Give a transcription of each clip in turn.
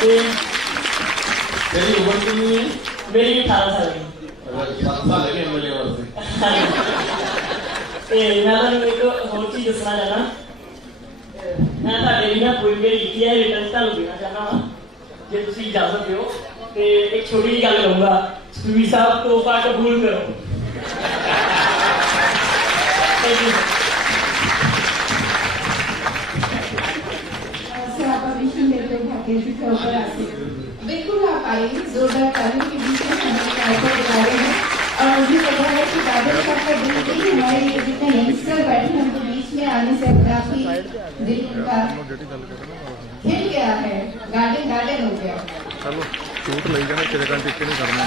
तेरी उम्र कितनी है? मेरी 18 साल की। 7 साल है एमएलए वास्ते। मैं एक होर चीज दसना चाहना, मैं ਤੁਹਾਡੇ ਲਈ ਨਾ ਪੋਇਮ ਲਿਖੀ ਹੈ, ਰਿਟਰਨ ਤੁਹਾਨੂੰ ਦੇਣਾ ਚਾਹਨਾ ਵਾ ਜੇ ਤੁਸੀਂ ਇਜਾਜ਼ਤ ਦਿਓ। ਤੇ ਇੱਕ ਛੋਟੀ ਜਿਹੀ ਗੱਲ ਕਹੂੰਗਾ, ਸੁਖਬੀਰ ਸਾਹਿਬ ਤੋਹਫਾ ਕਬੂਲ ਕਰੋ। Thank you. बिल्कुल आप आइए, जोरदार तालियों के बीच में हमें कार्यक्रम बता रहे हैं। और मुझे पता है कि बादल साहब का दिल नहीं, हमारे ये जितने यंगस्टर बैठे हैं उनके बीच में आने से काफी दिल उनका खिल गया है, गार्डन हो गया। चलो शूट ले जाना, तेरे घंटे नहीं करना।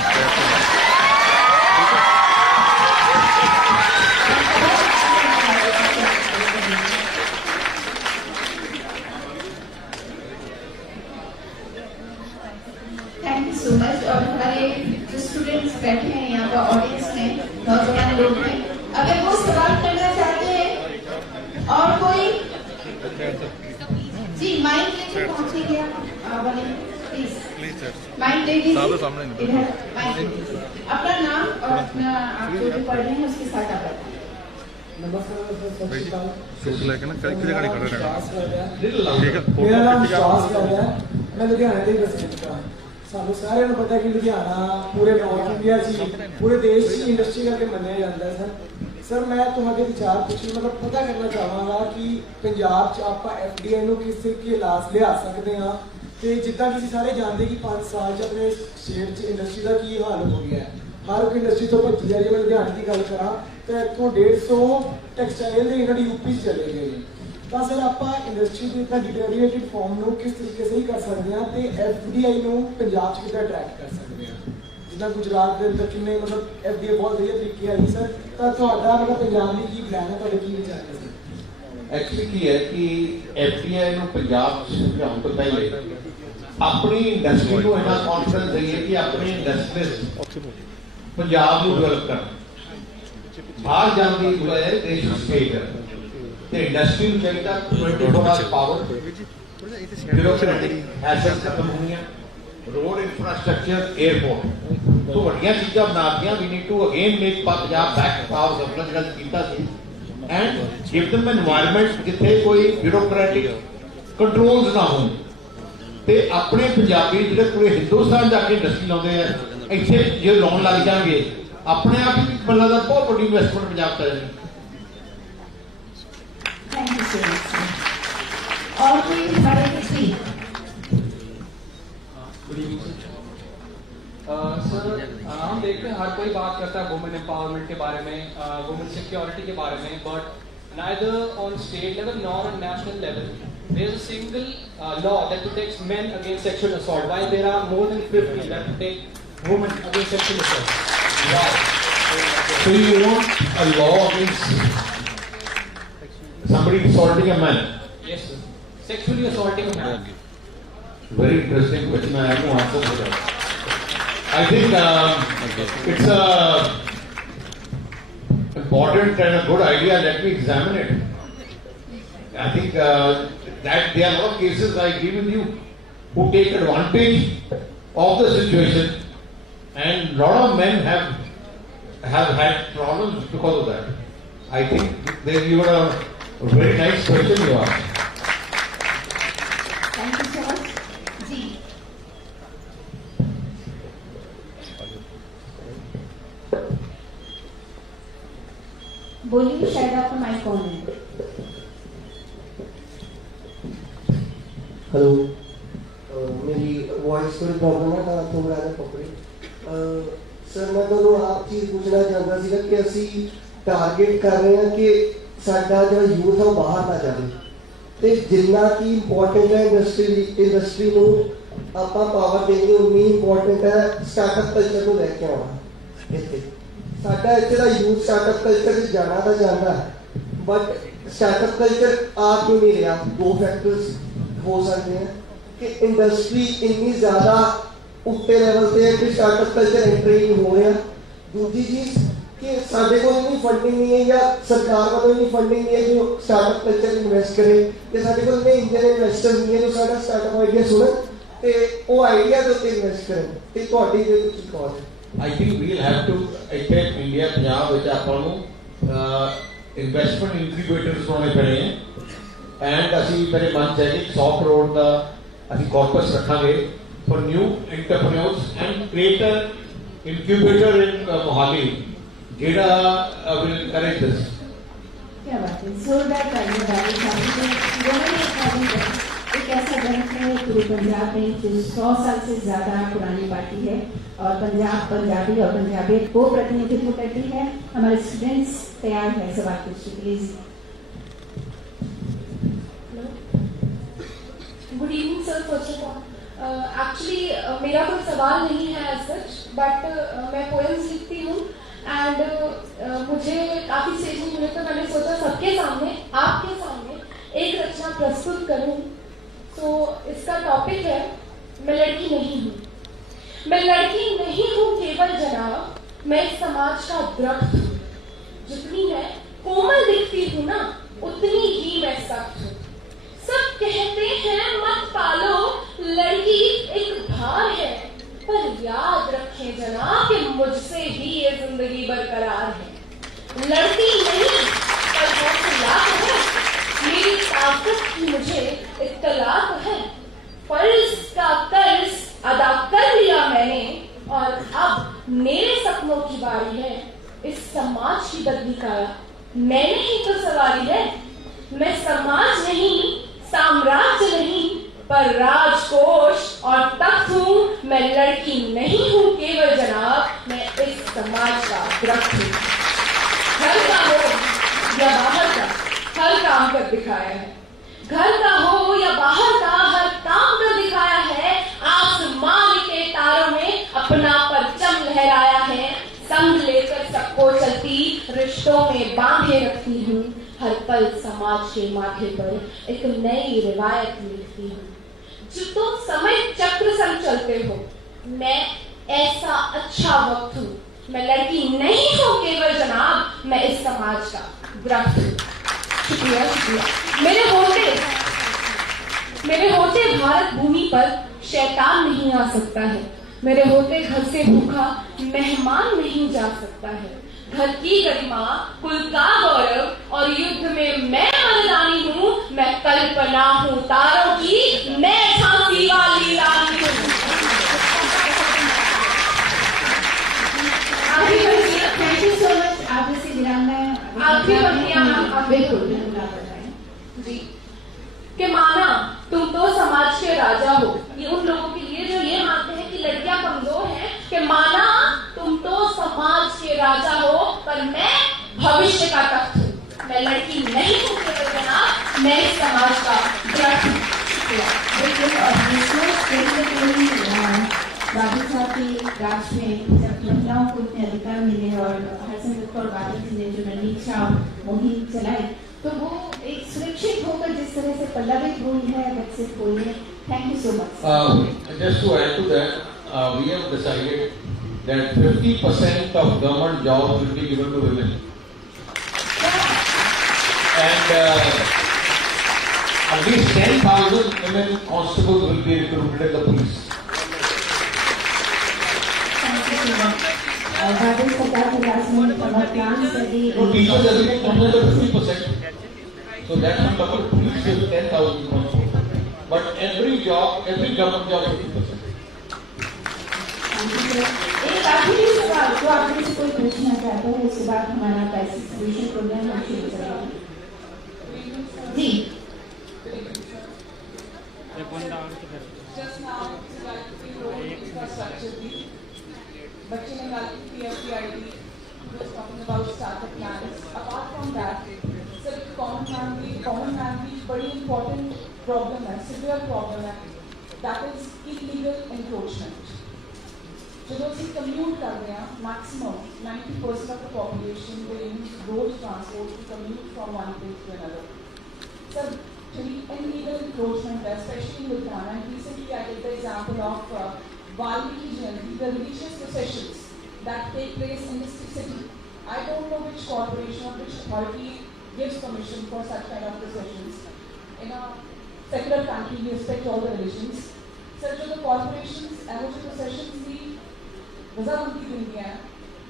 Thank you so much. और हमारे जो स्टूडेंट्स बैठे हैं यहाँ पर ऑडियंस में, नौजवान लोग हैं, अगर वो सवाल करना चाहते हैं और कोई जी माइक लेके पहुंचेंगे आप प्लीज माइक ले लीजिए, इधर माइक ले लीजिए, अपना नाम और अपना आप जो भी पढ़ रहे हैं उसके साथ आप बताएं। शूट लेके ना कई जगह नहीं खड़ा रहना, ठीक है? मेरा नाम विश्वास कर रहा है, मैं लुधियाना से रेसिडेंट का। सानू सारे को पता है कि लुधियाना पूरे नॉर्थ इंडिया ची पूरे देश की इंडस्ट्री करके मनाया जाता है। सर मैं तुम्हारे विचार पूछी, मतलब पता करना चाहांगा कि पंजाब च आप एफडीआई ਨੂੰ किस तरीके लास लिया सकते हैं ਤੇ ਜਿੱਦਾਂ ਕਿ ਸਾਰੇ ਜਾਣਦੇ ਕਿ 5 ਸਾਲ ਚ ਆਪਣੇ ਸ਼ੇਅਰ ਚ ਇੰਡਸਟਰੀ ਦਾ ਕੀ ਹਾਲ ਹੋ ਗਿਆ ਹੈ। ਹਰ ਇੱਕ ਇੰਡਸਟਰੀ ਤੋਂ ਭੱਜੀ ਜਾ ਰਹੀ ਹੈ। ਮੈਂ ਲੁਧਿਆਣੇ ਦੀ ਗੱਲ ਕਰਾਂ ਤਾਂ ਇੱਥੋਂ 150 ਟੈਕਸਟਾਈਲ ਦੇ ਇਹਨਾਂ ਦੀ ਯੂਪੀ ਚ ਚਲੇ ਗਏ ਨੇ। ਤਾਂ ਸਰ ਆਪਾਂ ਇੰਡਸਟਰੀ ਦੀ ਇतना डिटेरिएटेड फॉर्म ਨੂੰ ਕਿਸ ਤਰੀਕੇ ਸਹੀ ਕਰ ਸਕਦੇ ਹਾਂ ਤੇ ਐਫਡੀਆਈ ਨੂੰ ਪੰਜਾਬ ਚ ਕਿੱਦਾਂ ਅਟਰੈਕਟ ਕਰ ਸਕਦੇ ਹਾਂ? ਜਿੱਦਾਂ ਗੁਜਰਾਤ ਦੇ ਅੰਦਰ ਕਿੰਨੇ ਮਤਲਬ ਐਫਡੀਆਈ ਬਹੁਤ ਵਧੀਆ ਤਰੀਕੇ ਆਈ ਸਰ, ਤਾਂ ਤੁਹਾਡਾ ਮਤਲਬ ਪੰਜਾਬ ਲਈ ਕੀ ਪਲਾਨ ਹੈ, ਤੁਹਾਡੇ ਕੀ ਵਿਚਾਰ ਹੈ ਸਰ? एक्चुअली की है कि एफडीआई ਨੂੰ ਪੰਜਾਬ ਚ ਲਿਆਉਣ ਤੋਂ ਪਹਿਲੇ ਆਪਣੀ ਇੰਡਸਟਰੀ ਨੂੰ ਇਹਨਾਂ ਕੌਨਫੀਡੈਂਸ ਦਈਏ ਕਿ ਆਪਣੀ ਇੰਡਸਟਰੀ ਪੰਜਾਬ ਨੂੰ ਡਿਵੈਲਪ ਕਰਨਾ। ਬਾਹਰ ਜਾਣ ਦੀ ਬਜਾਏ ਦੇਸ਼ ਨੂੰ ਸਟੇਟ ਹੈ ਤੇ ਇੰਡਸਟਰੀ ਨੂੰ ਚਾਹੀਦਾ 24 ਆਵਰ ਪਾਵਰ, ਬਿਊਰੋਕ੍ਰੈਟਿਕ ਐਸੈਸ ਖਤਮ ਹੋਣੀਆਂ, रोड इंफ्रास्ट्रक्चर, एयरपोर्ट तो ਵੱਡੀਆਂ ਚੀਜ਼ਾਂ ਬਣਾਤੀਆਂ। We need to again make Punjab back power supply ਗੱਲ ਕੀਤਾ ਸੀ ਐਂਡ ਗਿਵ them एनवायरमेंट ਜਿੱਥੇ ਕੋਈ ਬਿਊਰੋਕ੍ਰੈਟਿਕ ਕੰਟਰੋਲਸ ਨਾ ਹੋਣ ਤੇ ਆਪਣੇ ਪੰਜਾਬੀ ਜਿਹੜੇ ਪੂਰੇ ਹਿੰਦੁਸਤਾਨ ਜਾ ਕੇ ਇੰਡਸਟਰੀ ਲਾਉਂਦੇ ਆ ਇੱਥੇ ਜੇ ਲਾਉਣ ਲੱਗ ਜਾਣਗੇ ਆਪਣੇ ਆਪ ਹੀ ਬੰਦਾ ਦਾ ਬਹੁਤ ਵੱਡੀ ਇਨਵੈਸਟਮੈਂਟ ਪੰਜਾਬ ਕਰ ਜਾਣੀ। Thank you so much. और कोई हमारे किसी सर हम देखते हैं हर कोई बात करता है वुमेन एम्पावरमेंट के बारे में, वुमेन सिक्योरिटी के बारे में, but neither on state level nor on national level there is a single law that protects men against sexual assault, while there are more than 50 that protect women against sexual assault. Wow. So you want a law against somebody assaulting a man? Yes sir, sexually assaulting a man. Very interesting question. I have no answer for that. I think it's a important and a good idea. Let me examine it. I think that there are a lot of cases, I agree with you, who take advantage of the situation, and a lot of men have had problems because of that. I think that you had a very nice question you asked. Thank you so much जी। बोलिए, शायद आपका mic on है। Hello, मेरी voice थोड़ी problem है ਤਾਂ ਥੋੜਾ ਜਿਹਾ ਪਕੜੀ। ਸਰ ਮੈਂ ਤੁਹਾਨੂੰ ਆਪ ਚੀਜ਼ ਪੁੱਛਣਾ ਚਾਹੁੰਦਾ ਸੀਗਾ ਕਿ ਅਸੀਂ ਟਾਰਗੇਟ ਕਰ ਰਹੇ ਹਾਂ ਕਿ ਸਾਡਾ ਜਿਹੜਾ ਯੂਥ ਹੈ ਉਹ ਬਾਹਰ ਨਾ ਜਾਵੇ ਤੇ ਜਿੰਨਾ ਕਿ ਇੰਪੋਰਟੈਂਟ ਹੈ ਇੰਡਸਟਰੀ ਨੂੰ ਆਪਾਂ ਪਾਵਰ ਦੇਣੀ ਉਨੀ ਇੰਪੋਰਟੈਂਟ ਹੈ ਸਟਾਰਟਅਪ ਕਲਚਰ ਨੂੰ ਲੈ ਕੇ ਆਉਣਾ। ਇੱਥੇ ਸਾਡਾ ਇੱਥੇ ਦਾ ਯੂਥ ਸਟਾਰਟਅਪ ਕਲਚਰ ਵਿੱਚ ਜਾਣਾ ਤਾਂ ਚਾਹੁੰਦਾ ਹੈ ਬਟ ਸਟਾਰਟਅਪ ਕਲਚਰ ਆ ਕਿਉਂ ਨਹੀਂ ਰਿਹਾ? ਦੋ ਫੈਕਟਰਸ हो सकते हैं कि इंडस्ट्री इतनी ज़्यादा उत्ते लेवल पे है कि स्टार्टअप कल्चर एंट्री नहीं हो रहा। दूसरी चीज़ कि साढ़े को इतनी फंडिंग नहीं है या सरकार को इतनी फंडिंग नहीं है जो स्टार्टअप कल्चर इन्वेस्ट करे या साढ़े को इतने इंडियन इन्वेस्टर नहीं है जो साढ़ा स्टार्टअप आइडिया सुने ਤੇ ਉਹ ਆਈਡੀਆ ਦੇ ਉੱਤੇ ਇਨਵੈਸਟ ਕਰਨ ਤੇ ਤੁਹਾਡੀ ਜੇ ਕੁਝ ਕਹੋ I think we'll have to ਇੱਥੇ ਇੰਡੀਆ ਪੰਜਾਬ ਵਿੱਚ ਆਪਾਂ ਨੂੰ ਇਨਵੈਸਟਮੈਂਟ ਇਨਕਿਊਬੇਟਰਸ ਬਣਾਉਣੇ ਪੈਣੇ ਹੈ ਐਂਡ ਅਸੀਂ ਮੇਰੇ ਮਨ 'ਚ ਹੈ ਕਿ 100 ਕਰੋੜ ਦਾ ਅਸੀਂ ਕਾਰਪਸ ਰੱਖਾਂਗੇ for new entrepreneurs and create a incubator in Mohali ਜਿਹੜਾ will encourage this. क्या बात है, जोरदार तालियां बारिश साहब एक ऐसा ग्रंथ है पूरे पंजाब में जो 100 साल से ज्यादा पुरानी पार्टी है और पंजाब पंजाबी और पंजाबियत को प्रतिनिधित्व करती है। हमारे स्टूडेंट्स तैयार है सवाल पूछने के लिए। Good evening sir, first of all actually मेरा कोई सवाल नहीं है एज सच, बट मैं पोएम्स लिखती हूँ एंड मुझे काफ़ी स्टेज में मिले तो मैंने सोचा सबके सामने आपके सामने एक रचना प्रस्तुत करूँ। तो इसका टॉपिक है मैं लड़की नहीं हूँ। मैं लड़की नहीं हूँ केवल जनाब, मैं इस समाज का दरख्त हूँ। जितनी मैं कोमल दिखती हूँ ना उतनी ही मैं सख्त हूँ। सब कहते हैं मत पालो लड़की एक भार है, पर याद रखें जनाब कि मुझसे ही ये जिंदगी बरकरार है। लड़की नहीं पर हौसला है, मेरी ताकत की मुझे इत्तला है। फर्ज का कर्ज अदा कर लिया मैंने और अब मेरे सपनों की बारी है। इस समाज की बदली का मैंने ही तो सवारी है। मैं समाज नहीं, साम्राज्य नहीं, पर राजकोष और तख्त हूँ। मैं लड़की नहीं हूँ केवल जनाब, मैं इस समाज का दरख्त हूँ। घर का हो या बाहर का हर काम कर दिखाया है। घर का हो या बाहर का हर काम कर दिखाया है। आसमान के तारों में अपना परचम लहराया है। संग लेकर सबको चलती रिश्तों में बांधे रखती हूँ। हर पल समाज के माथे पर एक नई रिवायत लिखती हूँ। जो तुम समय चक्र संग चलते हो, मैं ऐसा अच्छा वक्त हूँ। मैं लड़की नहीं हूँ केवल जनाब, मैं इस समाज का दरख्त हूँ। शुक्रिया शुक्रिया। मेरे होते भारत भूमि पर शैतान नहीं आ सकता है। मेरे होते घर से भूखा मेहमान नहीं जा सकता है। घर की गरिमा, कुल का गौरव और युद्ध में मैं मर्दानी हूँ। मैं कल्पना हूँ तारों की, मैं झांसी वाली रानी हूँ। Thank you so much. आप जैसे वीरांगना आखिरी पंक्तियां आप बिल्कुल जी कि माना तुम तो समाज के राजा हो। ये उन लोगों के लिए जो ये मानते हैं कि लड़कियां कमजोर हैं, कि माना तुम तो समाज के राजा हो पर मैं भविष्य का तख्त हूँ। मैं लड़की नहीं हूँ केवल जनाब, मैं इस समाज का दरख्त हूँ। बिल्कुल। और बाबू साहब के राज में जब महिलाओं को इतने अधिकार मिले और हरसिमरत कौर बादल जी ने जो रणनीति मुहिम चलाई, तो वो एक सुरक्षित होकर जिस तरह से पल्लवित हुई है, विकसित हुई है। Thank you so much. Just to add to that, we have decided that 50% of government jobs will be given to women. And at least 10,000 women constables will be recruited in the police. बादल सरकार के राज में प्लान कर दी। So teachers have been another 50%. So that's on top of police is 10,000 constables. But every job, every government job is 50%. एक आखिरी सवाल जो आप में से कोई पूछना चाहते हैं, उसके बाद हमारा पैसिफिकेशन प्रोग्राम हम शुरू करेंगे। जी बच्चे ने बात की PFPID, was talking about startup plans. Apart from that, sir, common man की बड़ी important problem है, severe problem है. That is illegal encroachment. जो लोग इसे commute कर रहे हैं, maximum 90% of the population they use road transport to commute from one place to another. Sir, illegal encroachment, especially in Ludhiana, and recently I take the example of Valmiki Jayanti, the religious processions that take place in this city. I don't know which corporation or which authority gives permission for such kind of processions. In a secular country, we respect all the religions. Sir जो कॉर्पोरेशंस एवं जो प्रोसेशंस की रजामंदी देंगे हैं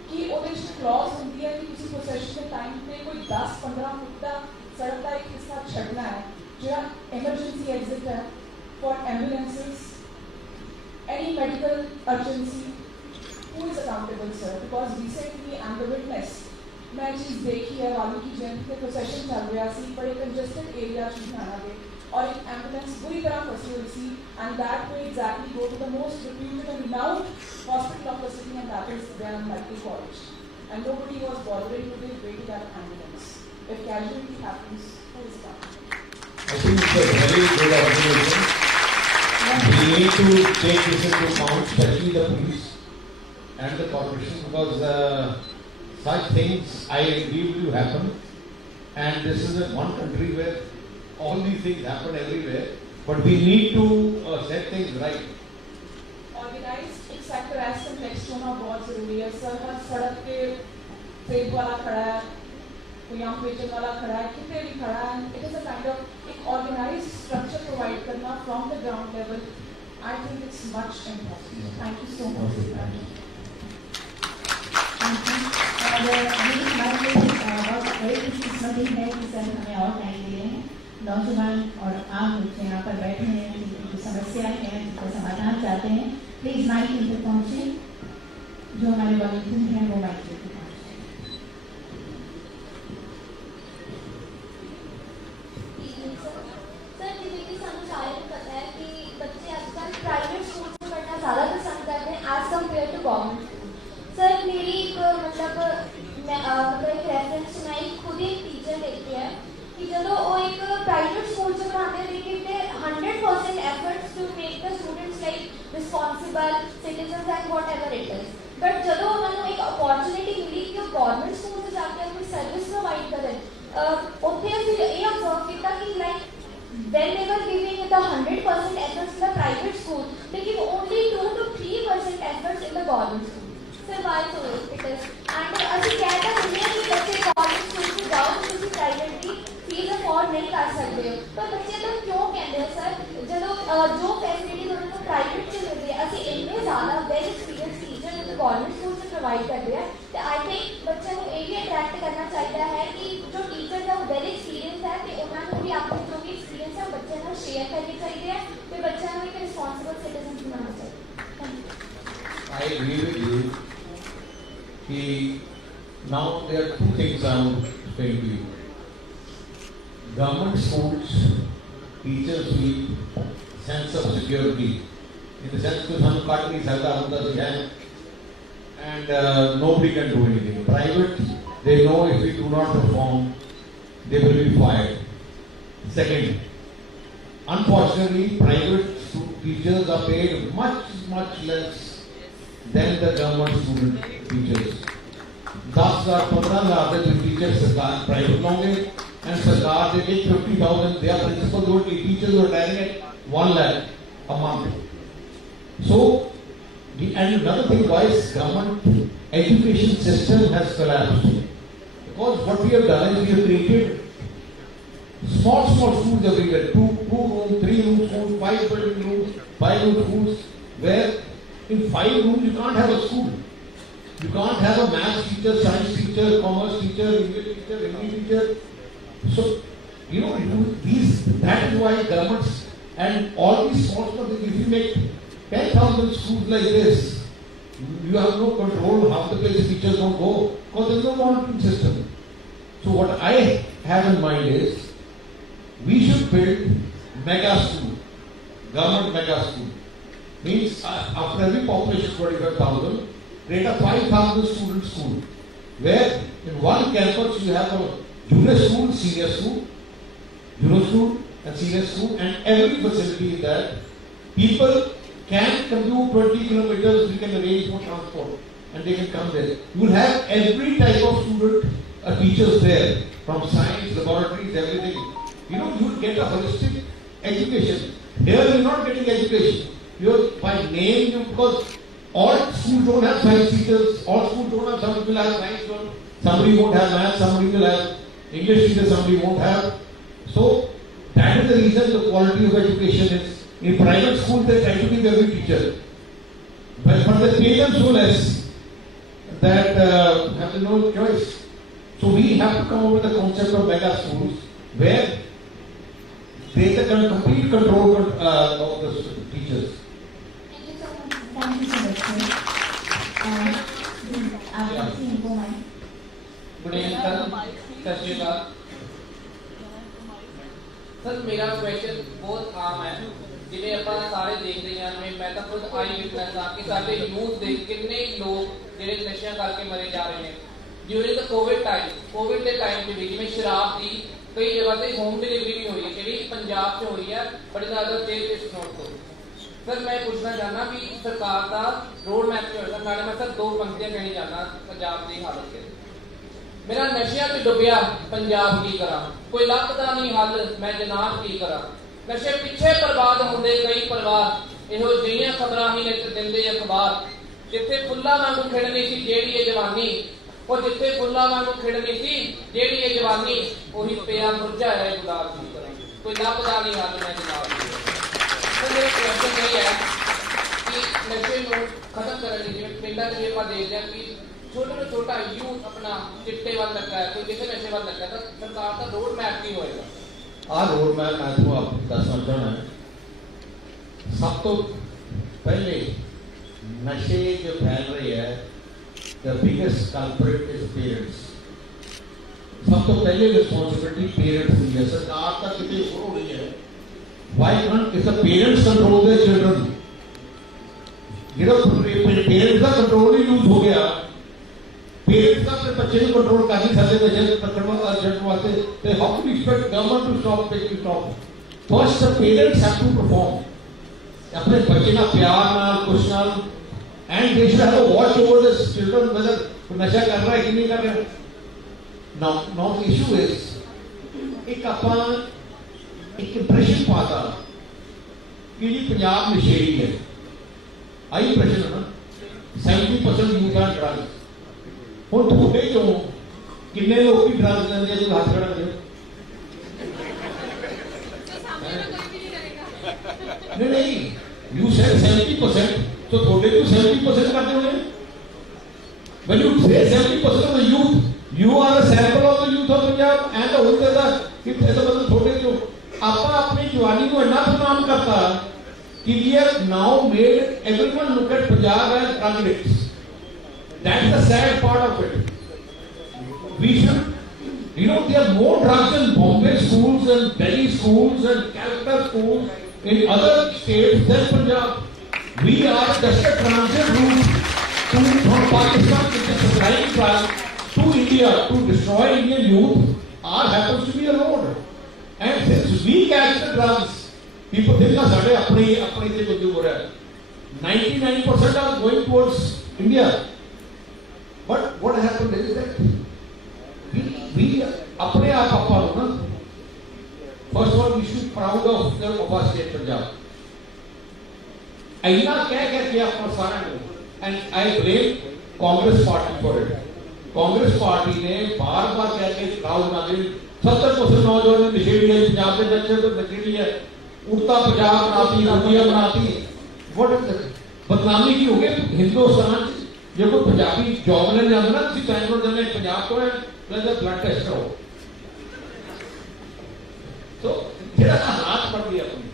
कि ਉਹਦੇ ਵਿੱਚ क्लॉज ਹੁੰਦੀ है कि किसी प्रोसेशन के टाइम पे कोई 10-15 फुट का सड़क का एक हिस्सा छड़ना है जो इमरजेंसी एग्जिट है for ambulances any medical urgency, who is accountable, sir? Because recently I'm the witness. मैं चीज़ देखी है वाल्मीकि जयंती के प्रोसेशन चल रहा सी बड़े कंजेस्टेड एरिया लुधियाना के और एक एम्बुलेंस बुरी तरह फंसी हुई सी and that will exactly go to the most reputed and renowned hospital of the city and that is Dayanand Medical College and nobody was bothering to give way to that ambulance. If casualty happens, who is accountable? I think it's a very good observation. We need to take this into account, especially the police and the corporation, because such things I agree with you happen, and this is one country where all these things happen everywhere. But we need to set things right. Organized एक sector as complex होना बहुत जरूरी है सर हर सड़क पे सेब वाला खड़ा है कोई आम बेचने वाला खड़ा है कितने भी खड़ा है it is a kind of एक organized structure provide करना from the ground level I think it's much important. Thank you so much. और मेरी बात बहुत बड़ी किस्मती है कि सर हमें और टाइम दे रहे हैं नौजवान और आम लोग यहाँ पर बैठे हैं जो समस्याएं हैं जिसका समाधान चाहते हैं प्लीज माइक पे पहुँचे जो हमारे वॉलंटियर हैं वो माइक पे पहुँचे सर जितने की सानू सारे को पता है कि बच्चे आजकल प्राइवेट स्कूल में पढ़ना ज़्यादा पसंद करते हैं as compare to government school sir मेरी एक मतलब एक रेफरेंस सुनाई खुद ही एक टीचर देखती है कि ਜਦੋਂ ਉਹ ਇੱਕ ਪ੍ਰਾਈਵੇਟ ਸਕੂਲ 'ਚ ਪੜ੍ਹਾਉਂਦੇ ਲੇਕਿਨ ਦੇ 100% efforts to make the students like responsible citizens and whatever it is but ਜਦੋਂ ਉਹਨਾਂ ਨੂੰ ਇੱਕ opportunity ਮਿਲੀ ਕਿ ਉਹ ਗਵਰਨਮੈਂਟ ਸਕੂਲ 'ਚ ਜਾ ਕੇ ਆਪਣੀ ਸਰਵਿਸ ਪ੍ਰੋਵਾਈਡ ਕਰਨ ਉੱਥੇ ਅਸੀਂ ਇਹ observe ਕੀਤਾ ਕਿ like when they were giving the 100% efforts in the private school they give only 2 to 3% efforts in the government school sir why so it is and ਅਸੀਂ ਕਹਿ ਤਾਂ ਹੁੰਦੇ ਹਾਂ ਕਿ ਬੱਚੇ ਗਵਰਨਮੈਂਟ ਸਕੂਲ 'ਚ ਜਾਓ ਤੁਸੀਂ ਪ੍ਰਾਈਵੇਟਲੀ फीस अफोर्ड नहीं कर सकते हो पर बच्चे तो क्यों कहते हैं सर जो जो फैसिलिटीज उन्होंने प्राइवेट से मिलती है असं इन्ने ज़्यादा वेल एक्सपीरियंस टीचर जो गवर्नमेंट स्कूल से प्रोवाइड करते हैं तो आई थिंक बच्चों को ये भी अट्रैक्ट करना चाहिए है कि जो टीचर है वो वेल एक्सपीरियंस है तो उन्होंने भी अपने जो भी एक्सपीरियंस है बच्चे को शेयर करनी चाहिए तो बच्चों को एक रिस्पॉन्सिबल सिटीजन बनाना चाहिए I agree with you कि now there are two things I am saying to you. Government schools, teachers feel sense of security in the sense that हम काट नहीं सकता होता है and nobody can do anything. Private, they know if we do not perform, they will be fired. Second, unfortunately, private teachers are paid much less than the government student teachers. 10,000-15,000 के टीचर सरकार प्राइवेट होंगे and सरकार दे 50,000 they are principal जो teachers are retiring at 1 lakh a month. So and another thing why government education system has collapsed because what we have done is we have created small schools everywhere 2 room 3 room schools 5 building rooms 5 room schools where in 5 rooms you can't have a school. You can't have a maths teacher, science teacher, commerce teacher, English teacher, Hindi teacher. So, you know, that is why governments and all these small schools, if you make 10,000 schools like this, you have no control, half the place teachers don't go, because there is no monitoring system. So what I have in mind is, we should build mega school, government mega school. Means after every population 25,000, create a 5,000 student school, where in one campus you have a junior school, senior school, junior school and senior school, and every facility is that people can commute 20 kilometers, we can arrange for transport, and they can come there. You will have every type of student, teachers there, from science, laboratories, everything. You know, you will get a holistic education. Here you are not getting education. You are by name, because all schools don't have science teachers, all schools don't have, some will have science one, somebody won't have math, somebody will have English teacher, somebody won't have. So that is the reason the quality of education In private schools, they try to give every teacher. But for the parents so less that have no choice. So we have to come up with the concept of mega schools where they have complete control of the teachers. Thank you so much. Thank you so much, sir. I've seen for my. Good evening sir, सत श्री अकाल सर। मेरा क्वेश्चन बहुत आम है, जिन्हें ਆਪਾਂ ਸਾਰੇ ਦੇਖ ਰਹੇ ਹਾਂ। ਮੈਂ ਤਾਂ ਖੁਦ ਆਈ ਵਿਟਨੈਸ ਹਾਂ ਕਿ ਸਾਡੇ ਯੂਥ ਦੇ ਕਿੰਨੇ ਲੋਕ ਜਿਹੜੇ ਨਸ਼ਿਆਂ ਕਰਕੇ ਮਰੇ ਜਾ ਰਹੇ ਨੇ। ਡਿਊਰਿੰਗ ਦ ਕੋਵਿਡ ਦੇ ਟਾਈਮ ਦੇ ਵਿੱਚ ਜਿਵੇਂ ਸ਼ਰਾਬ ਦੀ ਕਈ ਜਗ੍ਹਾ ਤੇ ਹੋਮ ਡਿਲੀਵਰੀ ਵੀ ਹੋਈ ਹੈ, ਜਿਹੜੀ ਪੰਜਾਬ 'ਚ ਹੋਈ ਹੈ, ਬਟ ਜ਼ਿਆਦਾ ਸਟੇਟ ਇਸ ਨੋਟ ਤੋਂ। सर मैं पूछना चाहना भी सरकार का रोड मैप जो होगा, मैडम मैं सर दो पंक्तियां कहनी चाहना पंजाब की हालत के। मेरा नशिया में डुबिया पंजाब की करा, कोई लभदा नहीं हल मैं जनाब की करा। नशे पिछे बर्बाद होंदे कई परिवार, इहो जिहियां खबरां ही नित दिंदे अखबार। जिथे फुल्लां वांगू खिड़नी सी जेड़ी ये जवानी, और जिथे फुल्लां वांगू खिड़नी सी जेड़ी ये जवानी, ओही पिया मुरझाया गुलाब की करा, कोई लभदा नहीं हल मैं जनाब की करा। मेरा क्वेश्चन ये है कि नशे को खत्म करने के लिए पिंडा में आप देखते हैं कि छोटा से छोटा यूथ अपना चिट्टे वाल लगा है, कोई किसी नशे वाल लगा है, तो सरकार का रोड मैप नहीं होएगा। रोड मैप मैं तो आपको दसना चाहना है। सब तो पहले नशे जो फैल रहे हैं, the biggest culprit is parents. सब तो पहले रिस्पॉन्सिबिलिटी पेरेंट्स की है, सरकार का कितनी हो रही है। Why can't if the parents control their children? Parents का कंट्रोल ही लूज हो गया, पेरेंट्स का अपने बच्चे को कंट्रोल कर नहीं सकते नशे पकड़ने वास्ते, तो how to expect government to stop taking stop. First the parents have to perform अपने बच्चे ना प्यार नाल कुछ नाल, and they should have a watch over the children whether नशा कर रहा है कि नहीं कर रहा। नाउ इशू इज एक अपना एक इंप्रेशन पाता कि जी पंजाब नशेड़ी है, आई इंप्रेशन है ना। 70% यूथ आर ड्रग्स। हुण थोड़े चों किन्ने लोग की ड्रग्स लेंदे जो हाथ खड़ा करे नहीं यू सेड 70%, तो थोड़े तो 70% करते होंगे। when you say 70% of the youth you are a sample of the youth of Punjab and the whole other कि ऐसा मतलब थोड़े जो आपा अपनी जवानी को इतना बदनाम करता कि we have now made everyone look at Punjab as drug addicts. That's the sad part of it. We should, there are more drugs in Bombay schools and Delhi schools and Calcutta schools in other states than Punjab. We are just a transit route from Pakistan, which is supplying drugs to India to destroy Indian youth. Our happens to be a road. And since we catch the drugs, people think that sade apne se kuch ho raha hai. 99% are going towards India. But what happened is that we apne aap appa na, first of all we should be proud of our state Punjab. Aina keh ke apna sara ko, and I blame Congress party for it. Congress पार्टी ने बार बार कह के राहुल गांधी 70% नौजवान नशेड़ी है, पंजाब के बच्चे तो नशेड़ी है, उड़ता पंजाब बनाती, दुनिया बनाती। बदनामी की हो गई हिंदुस्तान जो कोई पंजाबी जॉब लेने जाता ना, किसी टाइम पर जाने पंजाब को है ब्लड टेस्ट करो, तो जेड़ा हालात बन गए अपने।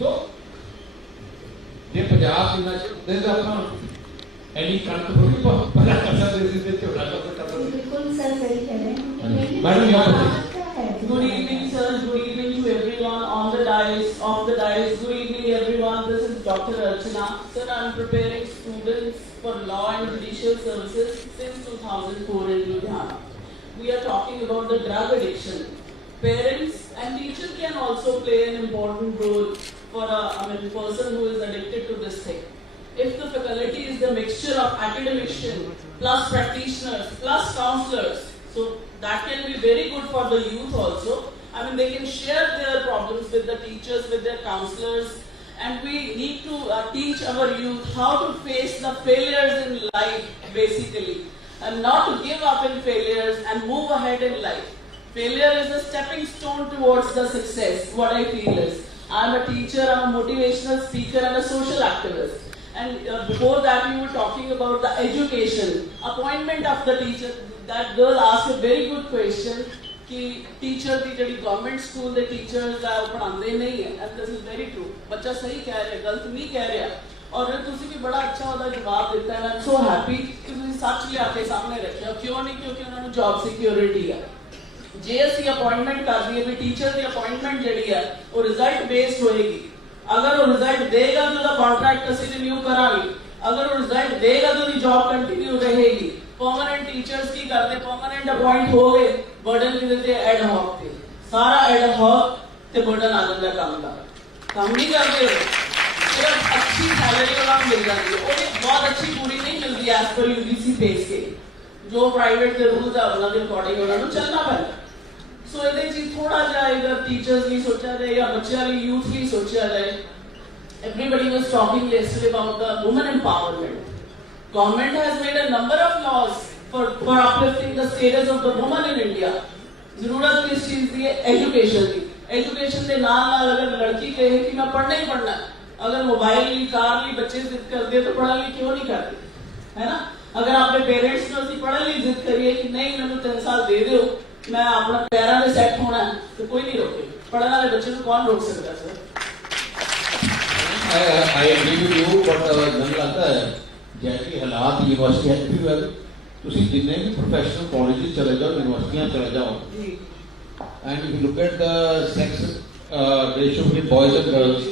सो जे पंजाब की नशे अपना एनी कणक थोड़ी पहला करता देते झोला करता बिल्कुल सर सही कह रहे हैं। मैडम यहाँ Good evening, sir. Good evening to everyone on the dais, off the dais. Good evening, everyone. This is Dr. Archana. Sir, I am preparing students for law and judicial services since 2004 in Ludhiana. We are talking about the drug addiction. Parents and teachers can also play an important role for a person who is addicted to this thing. If the faculty is the mixture of academician plus practitioners plus counselors, so that can be very good for the youth also. They can share their problems with the teachers, with their counselors, and we need to teach our youth how to face the failures in life basically, and not to give up in failures and move ahead in life. Failure is a stepping stone towards the success, what I feel is. I'm a teacher, I'm a motivational speaker and a social activist. And before that we were talking about the education, appointment of the teacher. That girl asked a very good question कि टीचर की ਜਿਹੜੀ government school ਦੇ ਟੀਚਰਸ ਆ ਉਹ ਪੜਾਉਂਦੇ ਨਹੀਂ ਹੈ, and this is very true. ਬੱਚਾ ਸਹੀ ਕਹਿ ਰਿਹਾ, ਗਲਤ ਨਹੀਂ ਕਹਿ ਰਿਹਾ। ਔਰ ਤੁਸੀਂ ਵੀ ਬੜਾ ਅੱਛਾ ਉਹਦਾ ਜਵਾਬ ਦਿੱਤਾ ਹੈ। I'm so happy ਕਿ ਤੁਸੀਂ ਸੱਚ ਲਿਆ ਕੇ ਸਾਹਮਣੇ ਰੱਖਿਆ। ਕਿਉਂ ਨਹੀਂ? ਕਿਉਂਕਿ ਉਹਨਾਂ ਨੂੰ ਜੌਬ ਸਿਕਿਉਰਿਟੀ ਹੈ। ਜੇ ਅਸੀਂ ਅਪਾਇੰਟਮੈਂਟ ਕਰ ਦਈਏ ਵੀ ਟੀਚਰ ਦੀ ਅਪਾਇੰਟਮੈਂਟ ਜਿਹੜੀ ਹੈ ਉਹ ਰਿਜ਼ਲਟ ਬੇਸਡ ਹੋਏਗੀ। ਅਗਰ ਉਹ ਰਿਜ਼ਲਟ ਦੇਗਾ ਤਾਂ ਉਹਦਾ ਕੰਟਰੈਕਟ ਅਸੀਂ ਰਿਨਿਊ ਕਰਾਂਗੇ। ਅਗਰ ਉਹ ਰਿਜ਼ਲਟ ਦੇਗਾ ਤਾਂ ਉਹਦੀ ਜੌਬ ਕੰਟੀਨਿਊ ਰਹੇਗੀ। परमानेंट टीचर्स की करते परमानेंट अपॉइंट हो गए, बर्डन की देते एड हॉक थे, सारा एड हॉक ते बर्डन आ जाता काम नहीं करते हो, सिर्फ अच्छी सैलरी वाला मिल जाती है और बहुत अच्छी पूरी नहीं मिलती एज पर यूजीसी पे के जो प्राइवेट के रूल्स है उन्होंने अकॉर्डिंग उन्होंने चलना पैंदा। सो ये चीज थोड़ा जा इधर टीचर्स भी सोचा जाए या बच्चों की यूथ भी सोचा जाए। Everybody was talking yesterday about the women empowerment. Government has made a number of laws for uplifting the status of the woman in India. जरूरत किस चीज की है? एजुकेशन की। एजुकेशन के नाल अगर लड़की कहे कि मैं पढ़ना ही पढ़ना है, अगर मोबाइल ली कार ली बच्चे जिद कर दे तो पढ़ा ली क्यों नहीं करते, है ना? अगर अपने पेरेंट्स ने उसकी पढ़ा ली जिद करिए कि नहीं मैंने 3 साल दे दो, मैं अपना पैरों में सेट होना है, तो कोई नहीं रोके। पढ़ने वाले बच्चे को कौन रोक सकता है? I agree with you, but ਮੈਨੂੰ ਲੱਗਦਾ ਹੈ जैसे हालात यूनिवर्सिटी एवरीवेयर ਤੁਸੀਂ ਜਿੰਨੇ ਵੀ ਪ੍ਰੋਫੈਸ਼ਨਲ ਕਾਲਜਸ ਚਲੇ ਜਾਓ, ਯੂਨੀਵਰਸਿਟੀਆਂ ਚਲੇ ਜਾਓ, and if you look at the sex ratio between boys and girls,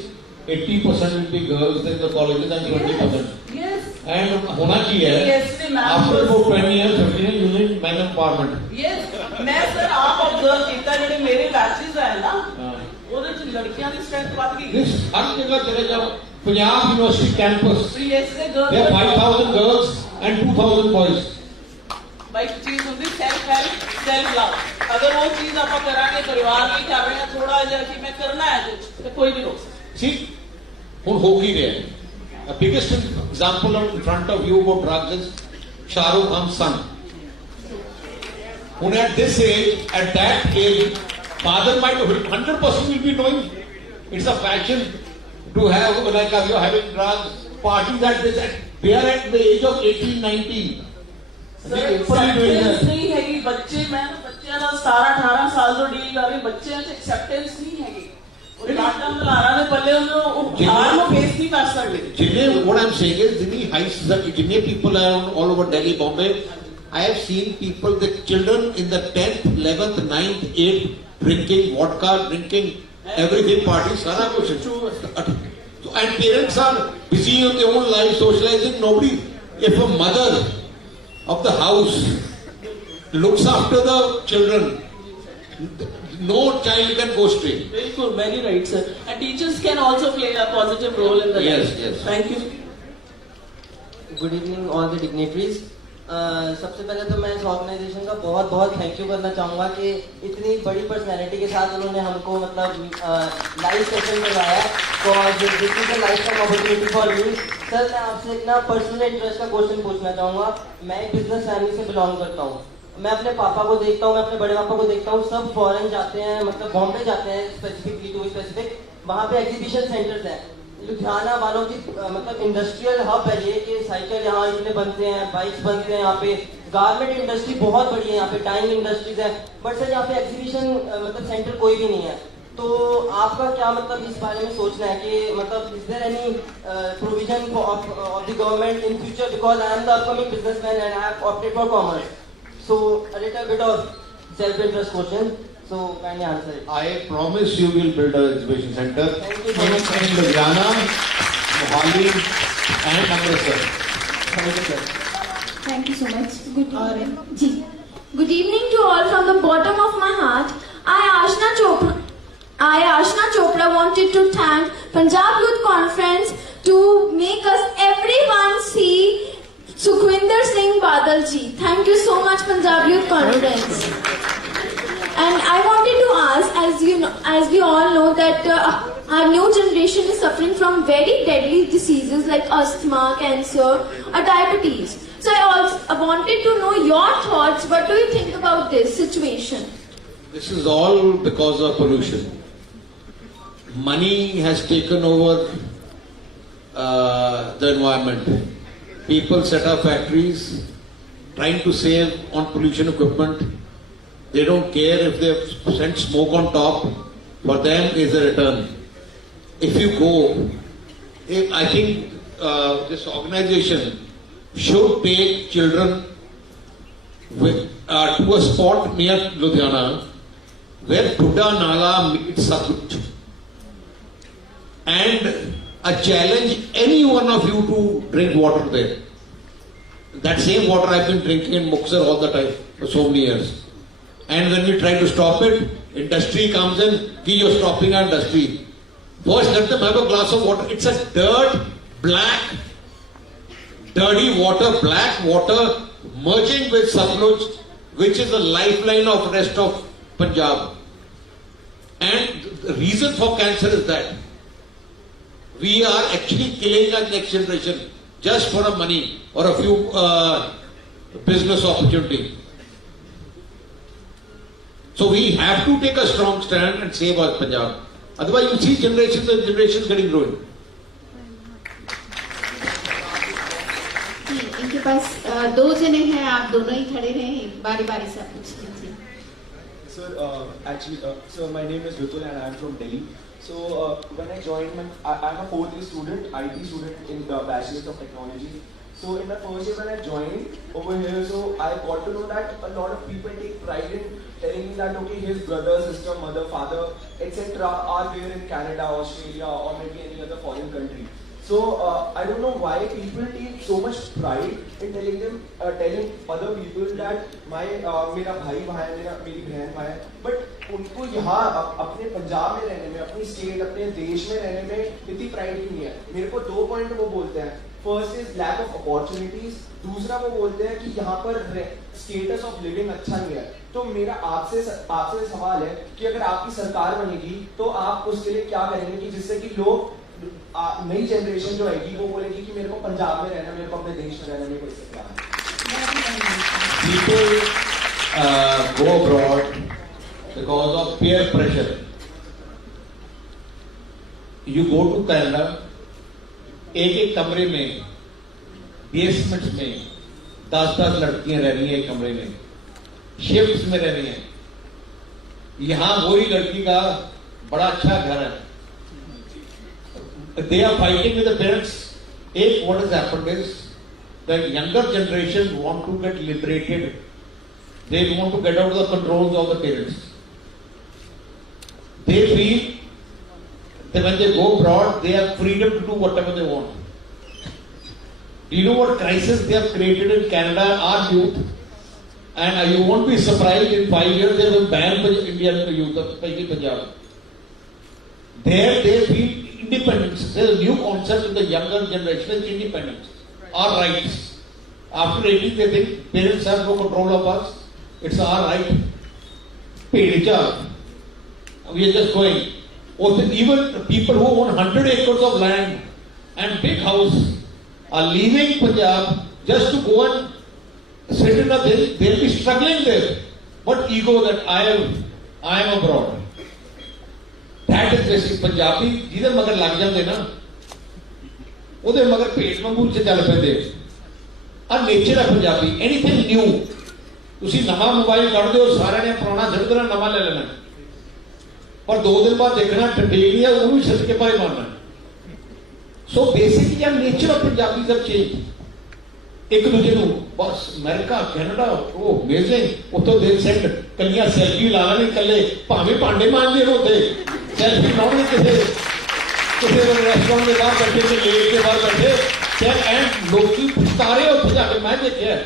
80% will be girls in the colleges and 20%. Yes. And होना की है? After about 20 years, 15 years, you need men empowerment. Yes. मैं सर आप ऑब्जर्व किया ਜਿਹੜੇ ਮੇਰੇ बैचेस है ना, ਉਹਦੇ ਚ ਲੜਕੀਆਂ ਦੀ ਸਟਰੈਂਥ ਵੱਧ ਗਈ। This हर जगह चले जाओ, Punjab university campus, there are 5,000 girls and 2,000 boys. भाई चीज होती सेल्फ हेल्प, सेल्फ लव। अगर वो चीज आप करांगे परिवार में क्या बनेगा, थोड़ा जा कि मैं करना है कुछ, तो कोई नहीं रोक सकता। See, ਹੁਣ ਹੋ ਕੀ ਰਿਹਾ ਹੈ? The biggest example in front of you about drugs is Shah Rukh Khan's son. When at this age, at that age, father might 100% will be knowing it's a fashion to have, like you're having drugs, parties at this, they are at the age of 18, 19. नहीं हैगी बच्चे, मैं बच्चे ਨਾਲ 17-18 ਸਾਲ ਤੋਂ ਡੀਲ ਕਰ ਰਹੀ, ਬੱਚਿਆਂ 'ਚ ਐਕਸੈਪਟੈਂਸ ਨਹੀਂ ਹੈਗੀ। ਉਹ ਲਾਟਾਂ ਮਲਾਰਾਂ ਦੇ ਪੱਲੇ ਉਹਨੂੰ ਹਾਰ ਨੂੰ ਫੇਸ ਨਹੀਂ ਕਰ ਸਕਦੇ। ਜਿੰਨੇ what I'm saying is ਜਿੰਨੀ ਹਾਈ ਜਿੰਨੇ people are all over Delhi, Bombay, I have seen people, the children in the 10th, 11th, 9th, 8th drinking vodka, drinking everything, party, सारा कुछ. And parents are busy in their own life, socializing. Nobody, if a mother of the house looks after the children, no child can go astray. बिल्कुल, very right, sir. And teachers can also play a positive role in the Yes, life. yes. Thank you. Good evening, all the dignitaries. सबसे पहले तो मैं इस ऑर्गेनाइजेशन का बहुत बहुत thank you करना चाहूँगा कि इतनी बड़ी पर्सनैलिटी के साथ उन्होंने हमको मतलब लाइव सेशन करवाया, और this is a life time opportunity for you. Sir मैं आपसे एक ना पर्सनल इंटरेस्ट का क्वेश्चन पूछना चाहूँगा। मैं एक बिजनेस फैमिली से बिलोंग करता हूँ। मैं अपने पापा को देखता हूँ, मैं अपने बड़े पापा को देखता हूँ, सब फॉरेन जाते हैं, मतलब बॉम्बे जाते हैं स्पेसिफिकली, टू स्पेसिफिक, वहाँ पे एग्जीबिशन सेंटर्स हैं। लुधियाना वालों की मतलब इंडस्ट्रियल हब है ये, कि साइकिल यहाँ इतने बनते हैं, बाइक्स बनते हैं, यहाँ पे गारमेंट इंडस्ट्री बहुत बड़ी है, यहाँ पे टाइम इंडस्ट्रीज है, बट सर यहाँ पे एग्जीबिशन मतलब सेंटर कोई भी नहीं है। तो आपका क्या मतलब इस बारे में सोचना है कि मतलब is there any provision of the government in future, because I am the upcoming businessman and I have opted for commerce, so a little bit of self interest question, so kindly answer it. I promise you will build an exhibition center in Ludhiana, Mohali and Amritsar. Thank you, sir. Thank you so much. Good evening. जी. Good evening to all from the bottom of my heart. I, Ashna Chopra, wanted to thank Punjab Youth Conference to make us everyone see Sukhwinder Singh Badal ji. Thank you so much, Punjab Youth Conference. And I wanted to ask, as we all know that our new generation is suffering from very deadly diseases like asthma, cancer, or diabetes. So I wanted to know your thoughts. What do you think about this situation? This is all because of pollution. money has taken over the environment. People set up factories trying to save on pollution equipment. They don't care if they've sent smoke on top. For them is a return. If you go, I think this organization should take children with, to a spot near Ludhiana where Buddha Nala meets Satluj, and I challenge any one of you to drink water there. That same water I've been drinking in Muxar all the time for so many years. And when we try to stop it, industry comes in, you're stopping our industry. First, let them have a glass of water. It's a black, dirty water, black water merging with Satluj, which is the lifeline of rest of Punjab. And the reason for cancer is that we are actually killing our next generation just for a money or a few business opportunity. So we have to take a strong stand and save our Punjab. Otherwise you see generations and generations getting ruined. इनके पास दो जने हैं, आप दोनों ही खड़े रहें, बारी बारी से आप पूछ लीजिए. Sir, actually, sir, my name is Vipul and I am from Delhi. So when I joined, I'm a fourth year student, IT student in the Bachelor of Technology. So in the first year when I joined over here, so I got to know that a lot of people take pride in telling me that okay, his brother, sister, mother, father, etc. are there in Canada, Australia, or maybe any other foreign country. So I don't know why people take so much pride in telling other people that मेरा भाई है, मेरी बहन है, but उनको यहाँ अपने पंजाब में रहने में, अपनी स्टेट, अपने देश में रहने में इतनी प्राइड क्यों नहीं है? मेरे को 2 पॉइंट वो बोलते हैं. First is lack of opportunities, दूसरा वो बोलते हैं कि यहाँ पर स्टेटस ऑफ लिविंग अच्छा नहीं है. तो मेरा आपसे सवाल है कि अगर आपकी सरकार बनेगी तो आप उसके लिए क्या करेंगे कि जिससे कि लोग नई जनरेशन जो आएगी वो बोलेगी कि मेरे को पंजाब में रहना, मेरे को अपने देश में रहना, मेरे को इससे क्या है. People go abroad because of peer pressure. You go to Canada, एक कमरे में, बेसमेंट में 10-10 लड़कियां रह रही हैं एक कमरे में, शिफ्ट्स में रह रही हैं. यहां वही लड़की का बड़ा अच्छा घर है. They are fighting with the parents. What has happened is the younger generation want to get liberated. They want to get out of the controls of the parents. They feel that when they go abroad, they have freedom to do whatever they want. Do you know what crisis they have created in Canada? Our youth, and you won't be surprised in 5 years they will ban Indian youth, especially Punjab. There they feel independence. There is a new concept in the younger generation: independence, our rights. After 18, they think parents have no control of us. It's our right. Paid job. We are just going. Or even people who own 100 acres of land and big house are leaving Punjab just to go and sit in a hill. They'll be struggling there. What ego that I am abroad. That is basic. Punjabi ਜਿਹਦੇ ਮਗਰ ਲੱਗ ਜਾਂਦੇ ਨਾ, ਉਹਦੇ ਮਗਰ ਭੇਟ ਵਾਂਗੂ ਚੱਲ ਪੈਂਦੇ. ਆ ਨੇਚਰ ਹੈ ਪੰਜਾਬੀ. ਐਨੀਥਿੰਗ ਨਿਊ, ਤੁਸੀਂ ਨਵਾਂ ਮੋਬਾਈਲ ਕੱਢਦੇ ਹੋ, ਸਾਰਿਆਂ ਨੇ ਪੁਰਾਣਾ ਛੱਡ ਦੇਣਾ, ਨਵਾਂ ਲੈ ਲੈਣਾ, ਪਰ 2 ਦਿਨ ਬਾਅਦ ਦੇਖਣਾ ਟੱਟੇ ਨਹੀਂ ਆ, ਉਹਨੂੰ ਛੱਡ ਕੇ ਭਾਵੇਂ ਮਾਰਨਾ. ਸੋ ਬੇਸਿਕਲੀ ਆ ਨੇਚਰ ਆਫ ਪੰਜਾਬੀ ਦਾ ਚੇਂਜ. ਇੱਕ ਦੂਜੇ ਨੂੰ ਬਸ ਅਮਰੀਕਾ, ਕੈਨੇਡਾ, ਉਹ ਅਮੇਜ਼ਿੰਗ, ਉੱਥੋਂ ਦੇ ਸੈਂਡ ਕੱਲੀਆਂ ਸੈਲਫੀ ਲਾ ਲੈਣੀ ਇਕੱਲੇ, ਭਾਵੇਂ ਭਾਂਡੇ ਮਾਂਜਦੇ ਹੋ ਉੱਥੇ ਸੈਲਫੀ ਲਾਉਣੀ ਕਿਸੇ ਰੈਸਟੋਰੈਂਟ ਦੇ ਬਾਹਰ ਬੈਠੇ ਤੇ ਲੇਟ ਦੇ ਬਾਹਰ ਬੈਠੇ, ਐਂਡ ਲੋਕੀ ਤਾਰੇ ਉੱਥੇ ਜਾ ਕੇ ਮੈਂ ਦੇਖਿਆ.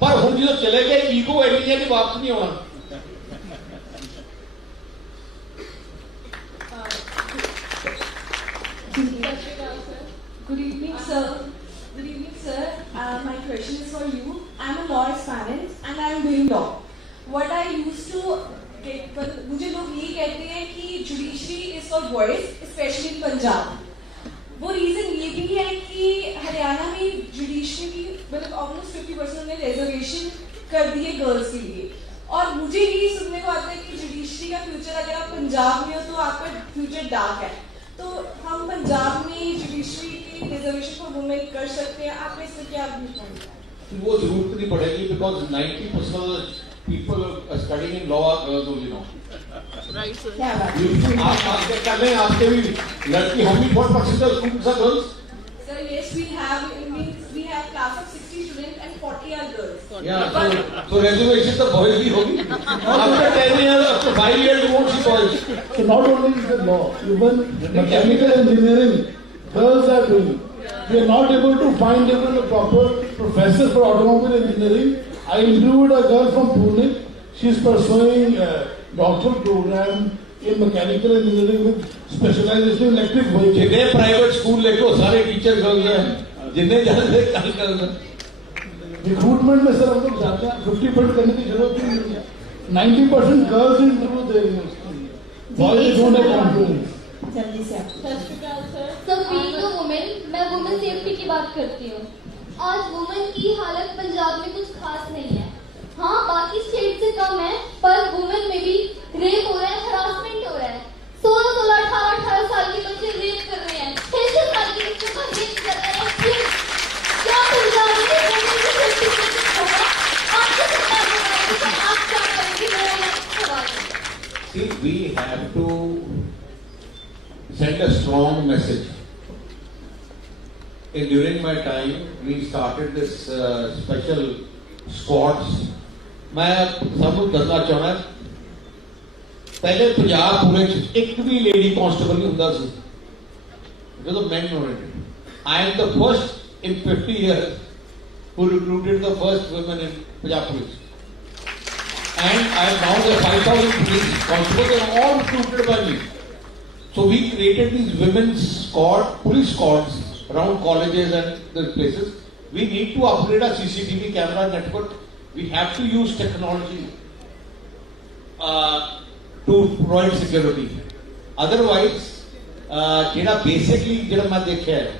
ਪਰ ਹੁਣ ਜਦੋਂ ਚਲੇ ਗਏ ਈਗੋ ਐਨੀ ਹੈ ਕਿ ਵਾਪਸ ਨਹੀਂ ਆਉਣਾ. Good evening, sir. Good evening, sir. My question is for you. I'm a law aspirant and I'm doing law. What I used to get, मुझे लोग ये कहते हैं कि judiciary is for boys, specially in Punjab. वो रीजन ये भी है कि हरियाणा में जुडिशरी की मतलब ऑलमोस्ट 50% ने रिजर्वेशन कर दिए गर्ल्स के लिए, और मुझे यही सुनने को आता है कि जुडिशरी का फ्यूचर, अगर आप पंजाब में हो तो आपका फ्यूचर डार्क है। तो हम पंजाब में जुडिशरी की रिजर्वेशन फॉर वुमेन कर सकते हैं, आपका इससे क्या अभिप्राय है? वो जरूरत नहीं पड़ेगी, बिकॉज 90% people studying in law are girls only now. क्या बात है? आप क्या कर रहे हैं? आपके भी लड़की, how many percent of students are girls? Sir, yes, we have class of 60 students and 40 are girls. Yeah, so reservation तो boys भी होगी. After 10 years, after 5 years, you won't see boys. So not only is the law, even mechanical engineering, girls are doing. We are not able to find even a proper professor for automobile engineering. I interviewed a girl from Pune. She is pursuing a doctoral program in mechanical engineering with specialization in electric vehicles. जिन्हें private school लेके सारे teacher girls हैं, जिन्हें जाते हैं रिक्रूटमेंट में सर हम लोग जाते हैं, 50% करने की जरूरत ही नहीं है. 90% गर्ल्स इंटरव्यू दे रही हैं, बॉयज डोंट हैव कॉन्फिडेंस. जल्दी से आप सर बीइंग अ वुमेन, मैं वुमेन सेफ्टी की बात करती हूँ. आज वुमेन की हालत पंजाब में कुछ खास नहीं है. हाँ, बाकी स्टेट से कम है, पर वुमेन में भी रेप हो रहा है, हरासमेंट हो रहा है. 16, 18 साल के बच्चे रेप कर रहे हैं, 6 साल के बच्चे को रेप कर रहे हैं. क्या पंजाब में वुमेन की सेफ्टी कुछ होगा? आपको सरकार बताएगी कि आप क्या करेंगे, मेरा सवाल है. See, we have to send a strong message. During my time, we started this special squads. मैं सबको ਦੱਸਣਾ ਚਾਹੁੰਦਾ, ਪਹਿਲੇ ਪੰਜਾਬ ਪੂਰੇ ਚ ਇੱਕ ਵੀ ਲੇਡੀ ਕਾਂਸਟੇਬਲ ਨਹੀਂ ਹੁੰਦਾ ਸੀ ਜਦੋਂ men nominated. I am the first in 50 years who recruited the first women in Punjab police. And I am now the 5,000 police constables, they are all recruited by me. So we created these women's squad, police squads around colleges and the places. We need to upgrade our CCTV camera network. We have to use technology to provide security. Otherwise, ਜਿਹੜਾ basically ਜਿਹੜਾ ਮੈਂ ਦੇਖਿਆ ਹੈ,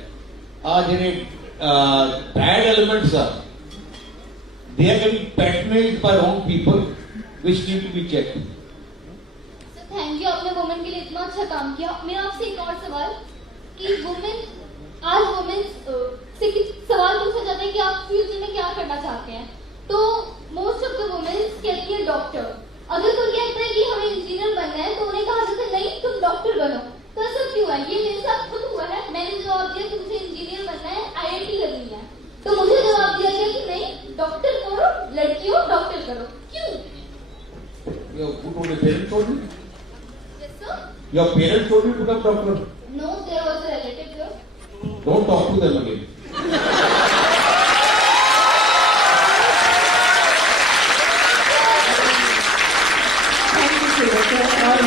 ਜਿਹੜੇ bad elements are, they are getting patronized by wrong people, which need to be checked. Thank you, आपने वुमेन के लिए इतना अच्छा काम किया. मेरा आपसे एक और सवाल कि वुमेन, आज वुमेन से सवाल पूछा जाता है कि आप फ्यूचर में क्या करना चाहते हैं, तो मोस्ट ऑफ द वुमेन कहती है डॉक्टर. अगर कोई कहता है कि हमें इंजीनियर बनना है तो उन्हें कहा जाता है नहीं तुम डॉक्टर बनो. तो ऐसा क्यों है? ये मेरे साथ खुद हुआ है. मैंने जवाब दिया कि मुझे इंजीनियर बनना है, IIT करनी है, तो मुझे जवाब दिया गया कि नहीं डॉक्टर करो, लड़की हो डॉक्टर करो. क्यों? Who told your parents told you? Yes sir. Your parents told you to become doctor? No, there was a relative here. Don't talk to them again. और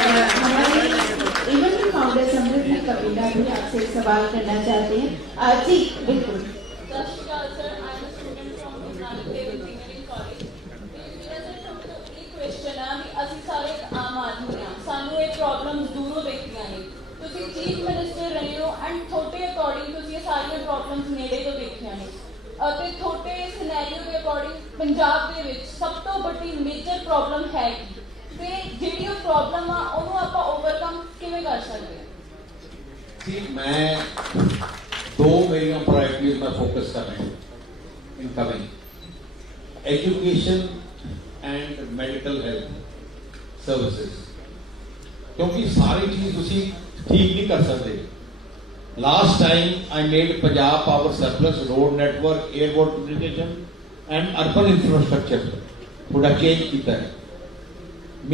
हमारे इवेंट फाउंडर समृद्धि कपिला भी आपसे एक सवाल करना चाहते हैं. जी बिल्कुल. क्वेश्चन है भी ਅਸੀਂ ਸਾਰੇ ਆਮ ਆਦਮੀ ਆ, ਸਾਨੂੰ ਇਹ ਪ੍ਰੋਬਲਮਸ ਦੂਰੋਂ ਦੇਖੀਆਂ ਨੇ. ਤੁਸੀਂ ਚੀਫ ਮਿਨਿਸਟਰ ਰਹੇ ਹੋ ਐਂਡ ਤੁਹਾਡੇ ਅਕੋਰਡਿੰਗ ਤੁਸੀਂ ਇਹ ਸਾਰੀਆਂ ਪ੍ਰੋਬਲਮਸ ਨੇੜੇ ਤੋਂ ਦੇਖੀਆਂ ਨੇ, ਅਤੇ ਤੁਹਾਡੇ ਸਿਨੈਰੀਓ ਦੇ ਅਕੋਰਡਿੰਗ ਪੰਜਾਬ ਦੇ ਵਿੱਚ ਸਭ ਤੋਂ ਵੱਡੀ ਮੇਜਰ ਪ੍ਰੋਬਲਮ ਹੈ ਕੀ, ਤੇ ਜਿਹੜੀ ਉਹ ਪ੍ਰੋਬਲਮ ਆ ਉਹਨੂੰ ਆਪਾਂ ਓਵਰਕਮ ਕਿਵੇਂ ਕਰ ਸਕਦੇ ਹਾਂ? See, मैं दो मेरी प्रायोरिटीज में फोकस कर रहा हूँ incoming, education and medical health services. क्योंकि सारी चीज उसी ठीक नहीं कर सकते. Last time I made Punjab power surplus, road network, airport communication and urban infrastructure थोड़ा चेंज किया है.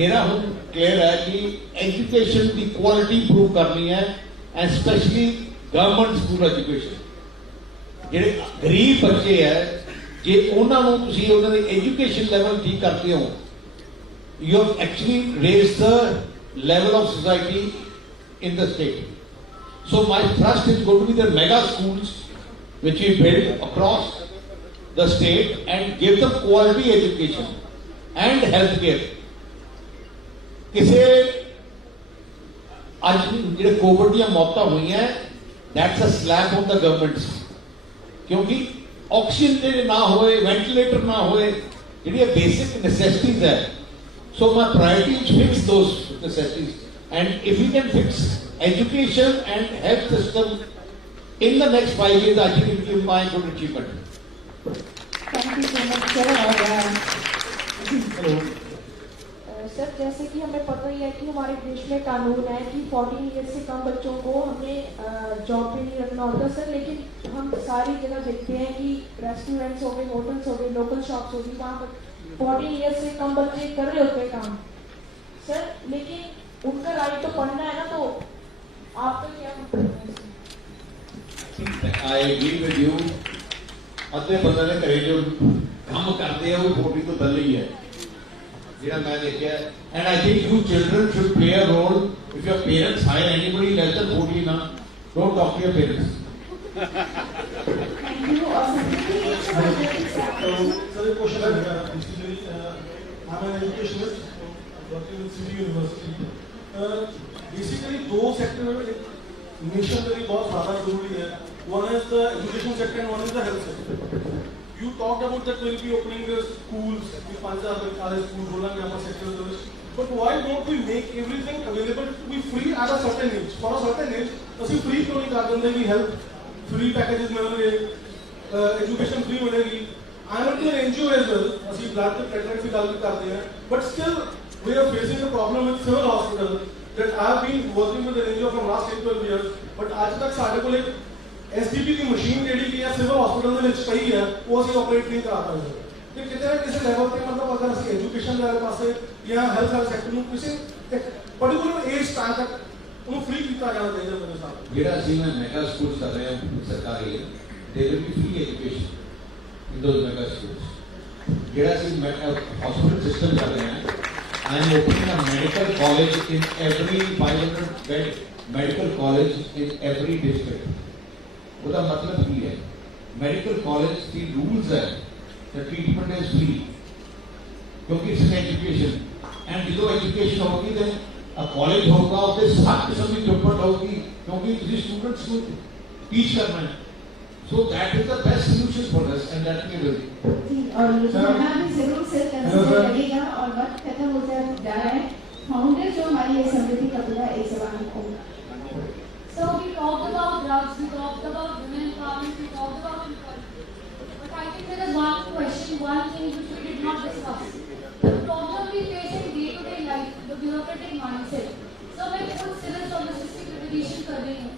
मेरा हम क्लियर है कि एजुकेशन की क्वालिटी इंप्रूव करनी है, and specially government school education. ਜਿਹੜੇ ਗਰੀਬ ਬੱਚੇ ਹੈ, ਜੇ ਉਹਨਾਂ ਨੂੰ ਤੁਸੀਂ ਉਹਨਾਂ ਦੇ ਐਜੂਕੇਸ਼ਨ ਲੈਵਲ ਠੀਕ ਕਰਦੇ ਹੋ, you have actually raised the level of society in the state. So my thrust is going to be the mega schools which we build across the state and give them quality education and health care. ਕਿਸੇ ਅੱਜ ਜਿਹੜੇ ਕੋਵਿਡ ਦੀਆਂ ਮੌਤਾਂ ਹੋਈਆਂ, that's a slap on the governments. क्योंकि ऑक्सीजन ना होए, वेंटिलेटर ना होए, ਜਿਹੜੀ ਬੇਸਿਕ ਨੈਸੈਸਿਟੀਜ਼ ਹੈ, So my priority is fix those necessities. And if we can fix education and health system in the next 5 years, I think it will be my good achievement. Thank you so much, sir. और सर जैसे कि हमें पता ही है कि हमारे देश में कानून है कि 14 ईयर्स से कम बच्चों को हमें जॉब पे नहीं रखना होता सर, लेकिन हम सारी जगह देखते हैं कि रेस्टोरेंट्स हो गए, होटल्स हो गए, लोकल शॉप्स हो गई, वहाँ पर 14 ईयर्स से कम बच्चे कर रहे होते हैं काम सर, लेकिन उनका राइट तो पढ़ना है ना, तो आपका क्या मतलब है? I agree with you. अद्धे बंदे ने करे जो काम करते हैं वो 40 तो दल ही है जिन्हें मैं देखा है. And I think you children should play a role. If your parents hire anybody less than 40 now, don't talk to your parents. thank you. और Sir, a question I have. Basically, I'm an educationist working with City University. Basically, दो सेक्टर में नेशन के लिए बहुत ज़्यादा जरूरी है. One is the education sector and one is the health sector. You talked about that we'll be opening the schools, the Punjab college schools, Roland Gamma sectors. But why don't we make everything available to be free at a certain age? For a certain age, ਅਸੀਂ free क्यों नहीं कर देंगे कि health free packages मिलेंगे, education free मिलेगी. I am into an NGO as well. ਅਸੀਂ blood platelets की गल करते हैं. But still, we are facing a problem with civil hospital that I have been working with an NGO from last 12 years. But आज तक साढ़े को एक SDP की मशीन ਜਿਹੜੀ ਕਿ ਹੈ ਸਿਵਲ ਹਸਪੀਟਲ ਦੇ ਵਿੱਚ ਪਈ ਹੈ ਉਹ ਅਸੀਂ ਆਪਰੇਟ ਨਹੀਂ ਕਰਾ ਪਾਏ ਤੇ ਕਿਤੇ ਨਾ ਕਿਸੇ ਲੈਵਲ ਤੇ ਮਤਲਬ ਅਗਰ ਅਸੀਂ ਐਜੂਕੇਸ਼ਨ ਦੇ ਪਾਸੇ ਜਾਂ ਹੈਲਥ ਸੈਕਟਰ ਨੂੰ ਕਿਸੇ ਪਾਰਟਿਕੂਲਰ ਏਜ ਸਟਾਰ ਤੱਕ ਉਹਨੂੰ ਫ੍ਰੀ ਕੀਤਾ ਜਾਣਾ ਚਾਹੀਦਾ ਮੇਰੇ ਹਿਸਾਬ ਜਿਹੜਾ ਅਸੀਂ ਮੈਗਾ ਸਕੂਲ ਕਰ ਰਹੇ ਹਾਂ ਸਰਕਾਰੀ they will be free education in those mega schools. ਜਿਹੜਾ ਅਸੀਂ ਹਸਪੀਟਲ ਸਿਸਟਮ ਕਰ ਰਹੇ ਹਾਂ, I am opening a medical college in every 500 bed medical college in every district. ਉਹਦਾ ਮਤਲਬ ਕੀ ਹੈ? ਮੈਡੀਕਲ ਕਾਲਜ ਦੀ ਰੂਲਸ ਹੈ that treatment is free ਕਿਉਂਕਿ ਇਸ ਐਜੂਕੇਸ਼ਨ ਐਂਡ ਜਦੋਂ ਐਜੂਕੇਸ਼ਨ ਹੋਗੀ then a college ਹੋਗਾ ਉੱਥੇ ਸਭ ਕਿਸਮ ਦੀ ਇਕਵਿਪਮੈਂਟ ਹੋਗੀ ਕਿਉਂਕਿ ਤੁਸੀਂ ਸਟੂਡੈਂਟਸ ਨੂੰ ਟੀਚ ਕਰਨਾ ਹੈ. So that is the best solution for us and that we will. और यहाँ भी जरूर से कंसिडर लगेगा और वक्त खत्म होता जा रहा है. फाउंडर जो हमारी समिति का पूरा एक सवाल होगा. So we talked about drugs, we talked about women empowerment, we talked about equality. But I think there is one question, one thing which we did not discuss. The problem we face in day-to-day life, the bureaucratic mindset. So मैं खुद civil services की preparation कर रही हूँ.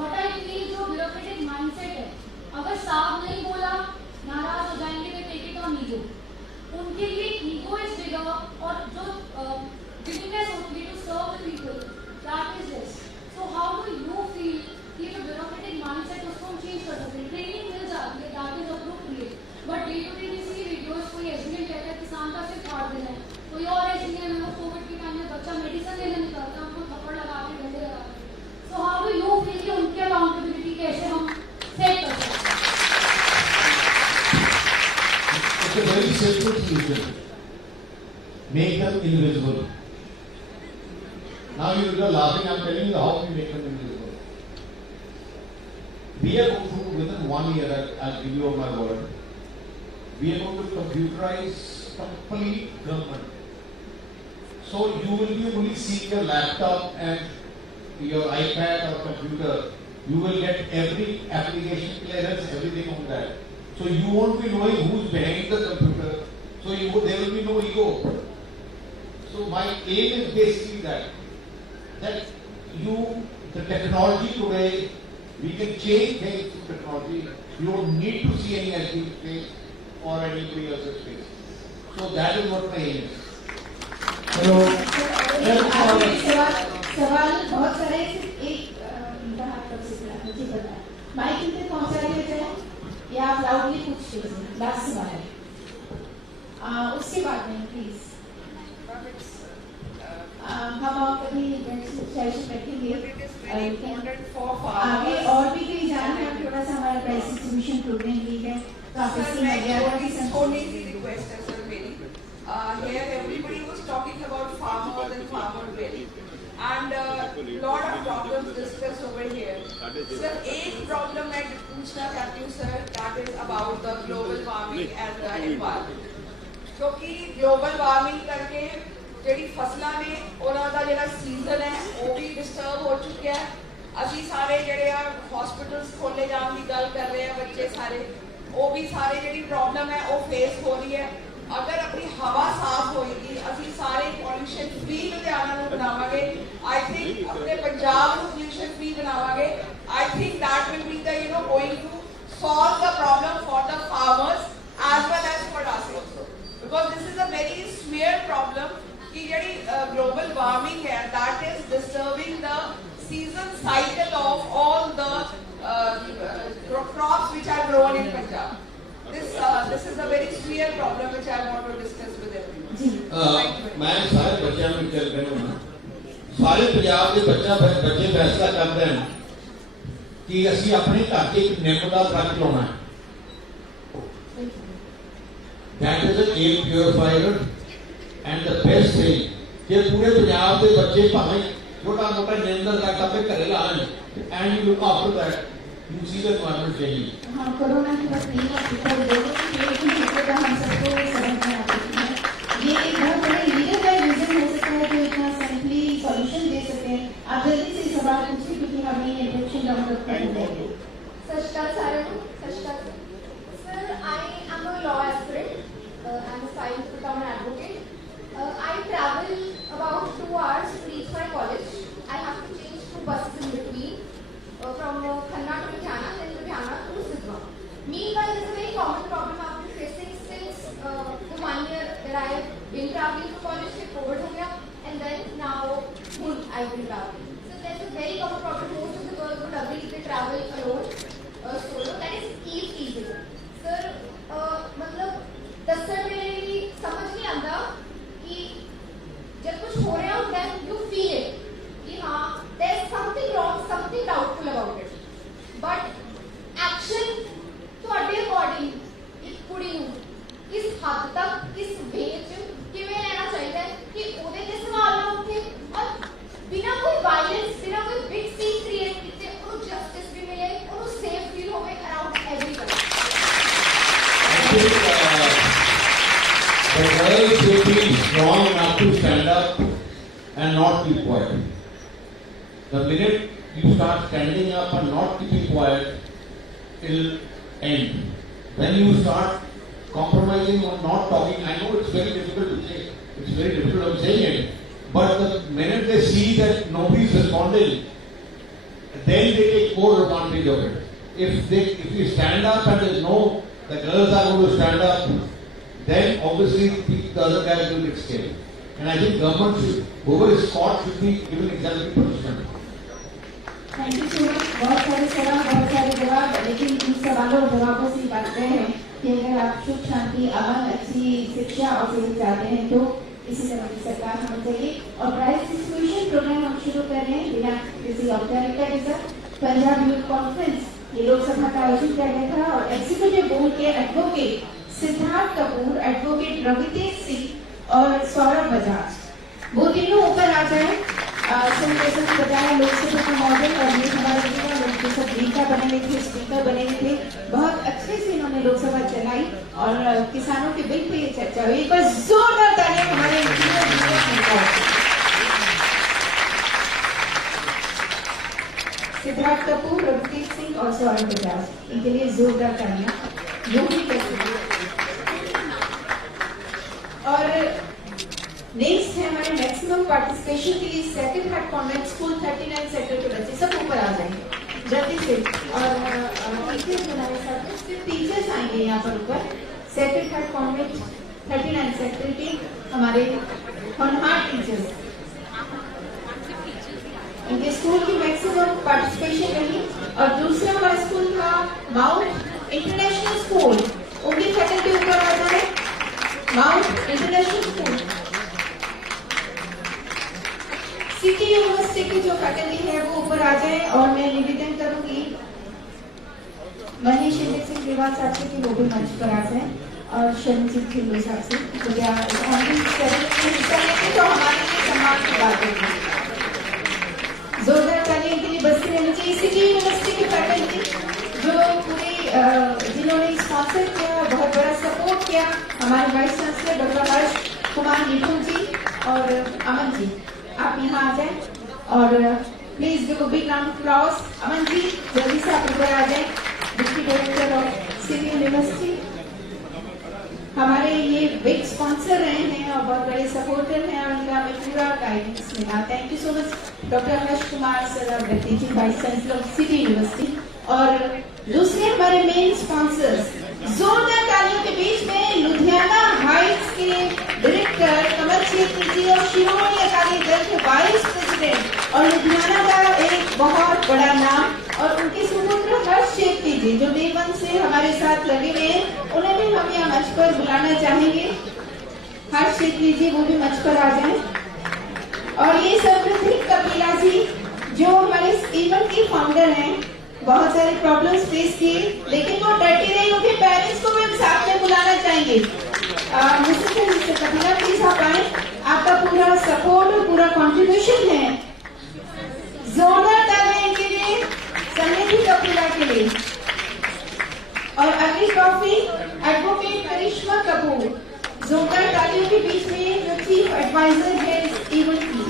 But I feel जो bureaucratic mindset है, अगर साफ नहीं बोला, नाराज हो जाएंगे, they take it on ego. उनके लिए ego is bigger और जो willingness होती है to serve the people, that is less. So how do you feel कि जो bureaucratic mindset उसको हम change कर सकते हैं? Training मिल जाती है, that is appropriate. But day to day we see videos, कोई SDM कहता है किसान का सिर फाड़ देना है, कोई और SDM है वो कोविड के टाइम में बच्चा मेडिसिन लेने निकलता है, उनको थप्पड़ लगा के डंडे लगा के. So how do you feel कि उनकी accountability कैसे हम set कर सकते हैं? It's a very simple solution. Make them invisible. Now you are laughing, I am telling you how we make them invisible. We are going to, within 1 year, I'll give you my word, we are going to computerize complete government. So you will be only seeing your laptop and your iPad or computer. You will get every application clearance, everything on that. So you won't be knowing who's behind the computer. So there will be no ego. So my aim is basically that the technology today, we can change things through technology. You don't need to see any SD's face or anybody else's face. So that is what my aim is. सवाल बहुत सारे, एक मुझे पता है माइक पे पहुंचा देते हैं या आप लाउडली पूछ लीजिए. लास्ट सवाल है, उसके बाद में प्लीज हम और कभी सेशन रखेंगे आगे और भी कहीं जाना है. थोड़ा सा हमारा प्राइस डिस्ट्रीब्यूशन प्रोग्राम भी है Here everybody was talking about farmers and farmer bill and lot of problems discussed over here. Sir, एक problem मैं पूछना चाहती हूँ sir, that is about the global warming and the environment. क्योंकि global warming करके ਜਿਹੜੀ ਫਸਲਾਂ ਨੇ ਉਹਨਾਂ ਦਾ ਜਿਹੜਾ ਸੀਜ਼ਨ ਹੈ ਉਹ ਵੀ ਡਿਸਟਰਬ ਹੋ ਚੁੱਕਿਆ ਹੈ। ਅਸੀਂ ਸਾਰੇ ਜਿਹੜੇ ਆ ਹਸਪੀਟਲਸ ਖੋਲੇ ਜਾਣ ਦੀ ਗੱਲ ਕਰ ਰਹੇ ਆ, ਬੱਚੇ ਸਾਰੇ ਉਹ ਵੀ ਸਾਰੇ ਜਿਹੜੀ ਪ੍ਰੋਬਲਮ ਹੈ ਉਹ ਫੇਸ ਹੋ ਰਹੀ ਹੈ। अगर अपनी हवा साफ होएगी, असी सारे पॉल्यूशन फ्री लुधियाना ਨੂੰ ਬਣਾਵਾਂਗੇ। आई थिंक अपने पंजाब ਨੂੰ पॉल्यूशन फ्री ਬਣਾਵਾਂਗੇ। I think that will be the going to solve the problem for the farmers as well as for us also, because this is a very severe problem कि ਜਿਹੜੀ global warming है that is disturbing the season cycle of all the crops which are grown in Punjab. This is a very severe problem which I want to discuss with everyone. मैं सारे बच्चों में चल रहा हूँ, सारे पंजाब के बच्चे फैसला करते हैं कि असी अपने घर के एक निम का दरख्त लाना है। That is a air purifier and the best thing कि पूरे पंजाब के बच्चे भावें छोटा मोटा निम का दरख्त अपने घर लाएं and you look after that. You see the environment changing. हाँ, कोरोना की बात नहीं है, हम सबको समझ में आ चुकी है। ये एक बहुत बड़ा लीडर का रीजन हो सकता है जो इतना सिंपली सॉल्यूशन दे सके। आप जल्दी से सवाल पूछिए क्योंकि हमें इंट्रोडक्शन डाउनलोड करने देंगे। Sashikal Saran, Sashikal sir, I am a law aspirant. I am trying to become an advocate. I travel about 2 hours to reach my college. I have to change 2 buses in between. From Khanna to Ludhiana, then Ludhiana to Sidhwa. Meanwhile, this is a very common problem I've been facing since the 1 year that I have been traveling to college. COVID ho gaya, and then now I've been traveling. So there's a very common problem. Most of the girls would agree they travel alone, solo. That is easy. Sir, मतलब 10 साल मेरे लिए समझ नहीं आता कि जब कुछ हो रहा होता है, you feel it. कि हाँ, there's something wrong, something doubtful about it. But action to according एक कुड़ी नूं किस हद तक किस वे च किवें लेना चाहिए कि ओदे ते सवाल ना उठे और बिना कोई वायलेंस बिना कोई बिग सीन क्रिएट कीते उन्हें जस्टिस भी मिले, उन्हें सेफ फील होवे around everyone. The girls should be strong enough to stand up and not be quiet. The minute you start standing up and not keeping quiet, it'll end. When you start compromising or not talking, I know it's very difficult to say. It's very difficult of saying it. But the minute they see that nobody's responding, then they take more advantage of it. If you stand up and there's no, the girls are going to stand up, then obviously the other guys will get scared. And I think government should, whoever is caught should be given exemplary punishment. Thank you so much. बहुत सारे सवाल, बहुत सारे जवाब, लेकिन इन सवालों और जवाबों से बात करें हैं कि अगर आप सुख शांति अमन अच्छी शिक्षा और सेहत चाहते हैं तो इसी तरह की सरकार होनी चाहिए। और प्राइस डिस्ट्रीब्यूशन प्रोग्राम हम शुरू कर रहे हैं बिना किसी औपचारिकता के साथ। पंजाब यूथ कॉन्फ्रेंस ये लोकसभा का आयोजन किया गया था और एग्जीक्यूटिव बोर्ड के एडवोकेट सिद्धार्थ कपूर, एडवोकेट रवितेज सिंह और सौरभ बजाज, वो तीनों ऊपर आ जाए। जैसे बताया लोकसभा का मॉडल और ये हमारे जो सब नेता बने हुए थे, स्पीकर बने हुए थे, बहुत अच्छे से इन्होंने लोकसभा चलाई और किसानों के बिल पे ये चर्चा हुई। एक बार जोरदार तालियां हमारे सिद्धार्थ कपूर, रवितेज सिंह और सौरभ बजाज, इनके लिए जोरदार तालियां। वो भी कर और नेक्स्ट है हमारे मैक्सिमम पार्टिसिपेशन के लिए सेकंड थर्ड कॉन्वेंट स्कूल 39 सेक्टर के बच्चे सब ऊपर आ जाएंगे जल्दी से। और टीचर्स हमारे साथ हैं, सिर्फ टीचर्स आएंगे यहाँ पर ऊपर। सेकंड थर्ड कॉन्वेंट 39 सेक्टर के हमारे होनहार टीचर्स, इनके स्कूल की मैक्सिमम पार्टिसिपेशन रही। और दूसरा हमारा स्कूल था माउंट इंटरनेशनल स्कूल, उनकी फैकल्टी ऊपर आ जाए। Mount international school city university की जो फैकल्टी है वो ऊपर आ जाए। और मैं निवेदन करूंगी मनीष सिंह ग्रेवाल साहब से कि वो भी मंच पर आ जाए और शरणजीत खिल्लो साहब से तो हमारे लिए सम्मान की बात होगी। जोरदार ताली इनके लिए बसती रहनी चाहिए। सिटी यूनिवर्सिटी की फैकल्टी जो पूरी जिन्होंने स्पॉन्सर किया, बहुत बड़ा सपोर्ट किया, हमारे वाइस चांसलर डॉक्टर हर्ष कुमार निपुण जी और अमन जी, आप यहाँ आ जाए और please give a big round of applause. Aman ji जल्दी से आप ऊपर आ जाए, deputy director of city university. हमारे ये बिग स्पॉन्सर रहे हैं और बहुत बड़े सपोर्टर हैं और इनका हमें पूरा गाइडेंस मिला। Thank you so much doctor Harsh Kumar sir और teaching vice chancellor of city university. और दूसरे हमारे मेन स्पॉन्सर्स, जोरदार तालियों के बीच में लुधियाना हाइट्स के डायरेक्टर कमल छेत्री जी और शिरोमणि अकाली दल के वाइस प्रेसिडेंट और लुधियाना का एक बहुत बड़ा नाम और उनके सुपुत्र हर्ष छेत्री जी जो डे 1 से हमारे साथ लगे हुए हैं, उन्हें भी हम यहाँ मंच पर बुलाना चाहेंगे। हर्ष छेत्री जी वो भी मंच पर आ जाएं। और ये सर्वप्रथम कपिला जी जो हमारे इस इवेंट के फाउंडर हैं, बहुत सारे प्रॉब्लम्स फेस किए लेकिन वो डटे रहे। उनके पेरेंट्स को भी हम साथ में बुलाना चाहेंगे। मिस्टर कपिला प्लीज आप आए, आपका पूरा सपोर्ट और पूरा कंट्रीब्यूशन है। जोरदार तालियां इनके लिए, समिति कपिला के लिए। और अगली ट्रॉफी एडवोकेट करिश्मा कपूर, जोरदार तालियों के बीच में जो चीफ एडवाइजर है इस इवेंट की।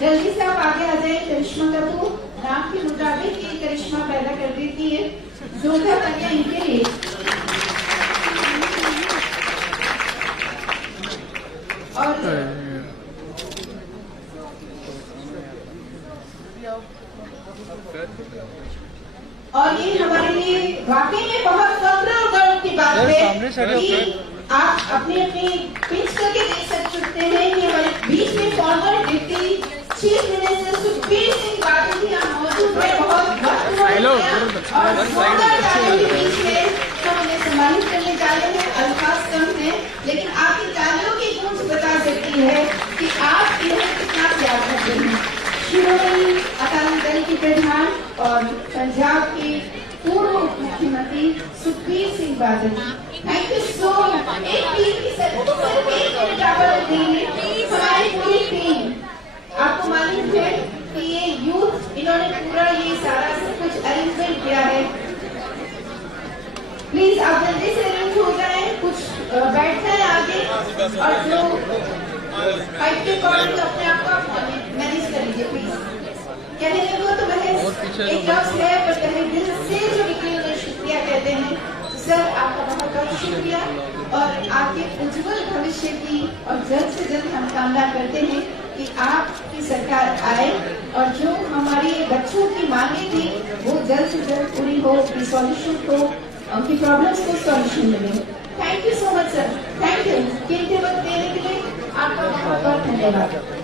जल्दी से आप आगे आ जाए। करिश्मा कपूर नाम के मुताबिक ये करिश्मा पैदा कर देती है। जोरदार तालियां इनके लिए। और ये हमारे लिए वाकई में बहुत फख्र और गर्व की बात है कि आप अपने अपने पिच करके देख सकते हैं कि हमारे बीच में farmer deputy chief minister Sukhbir सिंह बादल जी यहाँ मौजूद है। बहुत वक्त और के बीच में हम उन्हें सम्मानित करने जा रहे हैं। अल्फाज कम है लेकिन आपकी तालियों की गूंज बता सकती है कि आप इन्हें कितना प्यार करते हैं। शिरोमणि अकाली दल के प्रधान और पंजाब के पूर्व मुख्यमंत्री सुखबीर सिंह Badal, thank you so much. एक टीम की सिर्फ एक मिनट आप देंगे। हमारी पूरी टीम, आपको मालूम है कि ये यूथ इन्होंने पूरा ये सारा सब कुछ अरेंजमेंट किया है। प्लीज आप जल्दी से अरेंज हो जाए, कुछ बैठना है आगे और जो हाइट के अकॉर्डिंग अपने आप को मैनेज कर लीजिए प्लीज। कहने को तो वह एक लफ्ज है पर कहे दिल से जो निकले उन्हें शुक्रिया कहते हैं। सर आपका बहुत बहुत शुक्रिया और आपके उज्जवल भविष्य की और जल्द से जल्द हम कामना करते हैं कि आपकी सरकार आए और जो हमारी बच्चों की मांगे थी वो जल्द से जल्द पूरी हो, उनकी सॉल्यूशन को, उनकी प्रॉब्लम्स को सॉल्यूशन मिले। Thank you so much sir, thank you. कीमती वक्त देने के लिए आपका बहुत बहुत धन्यवाद।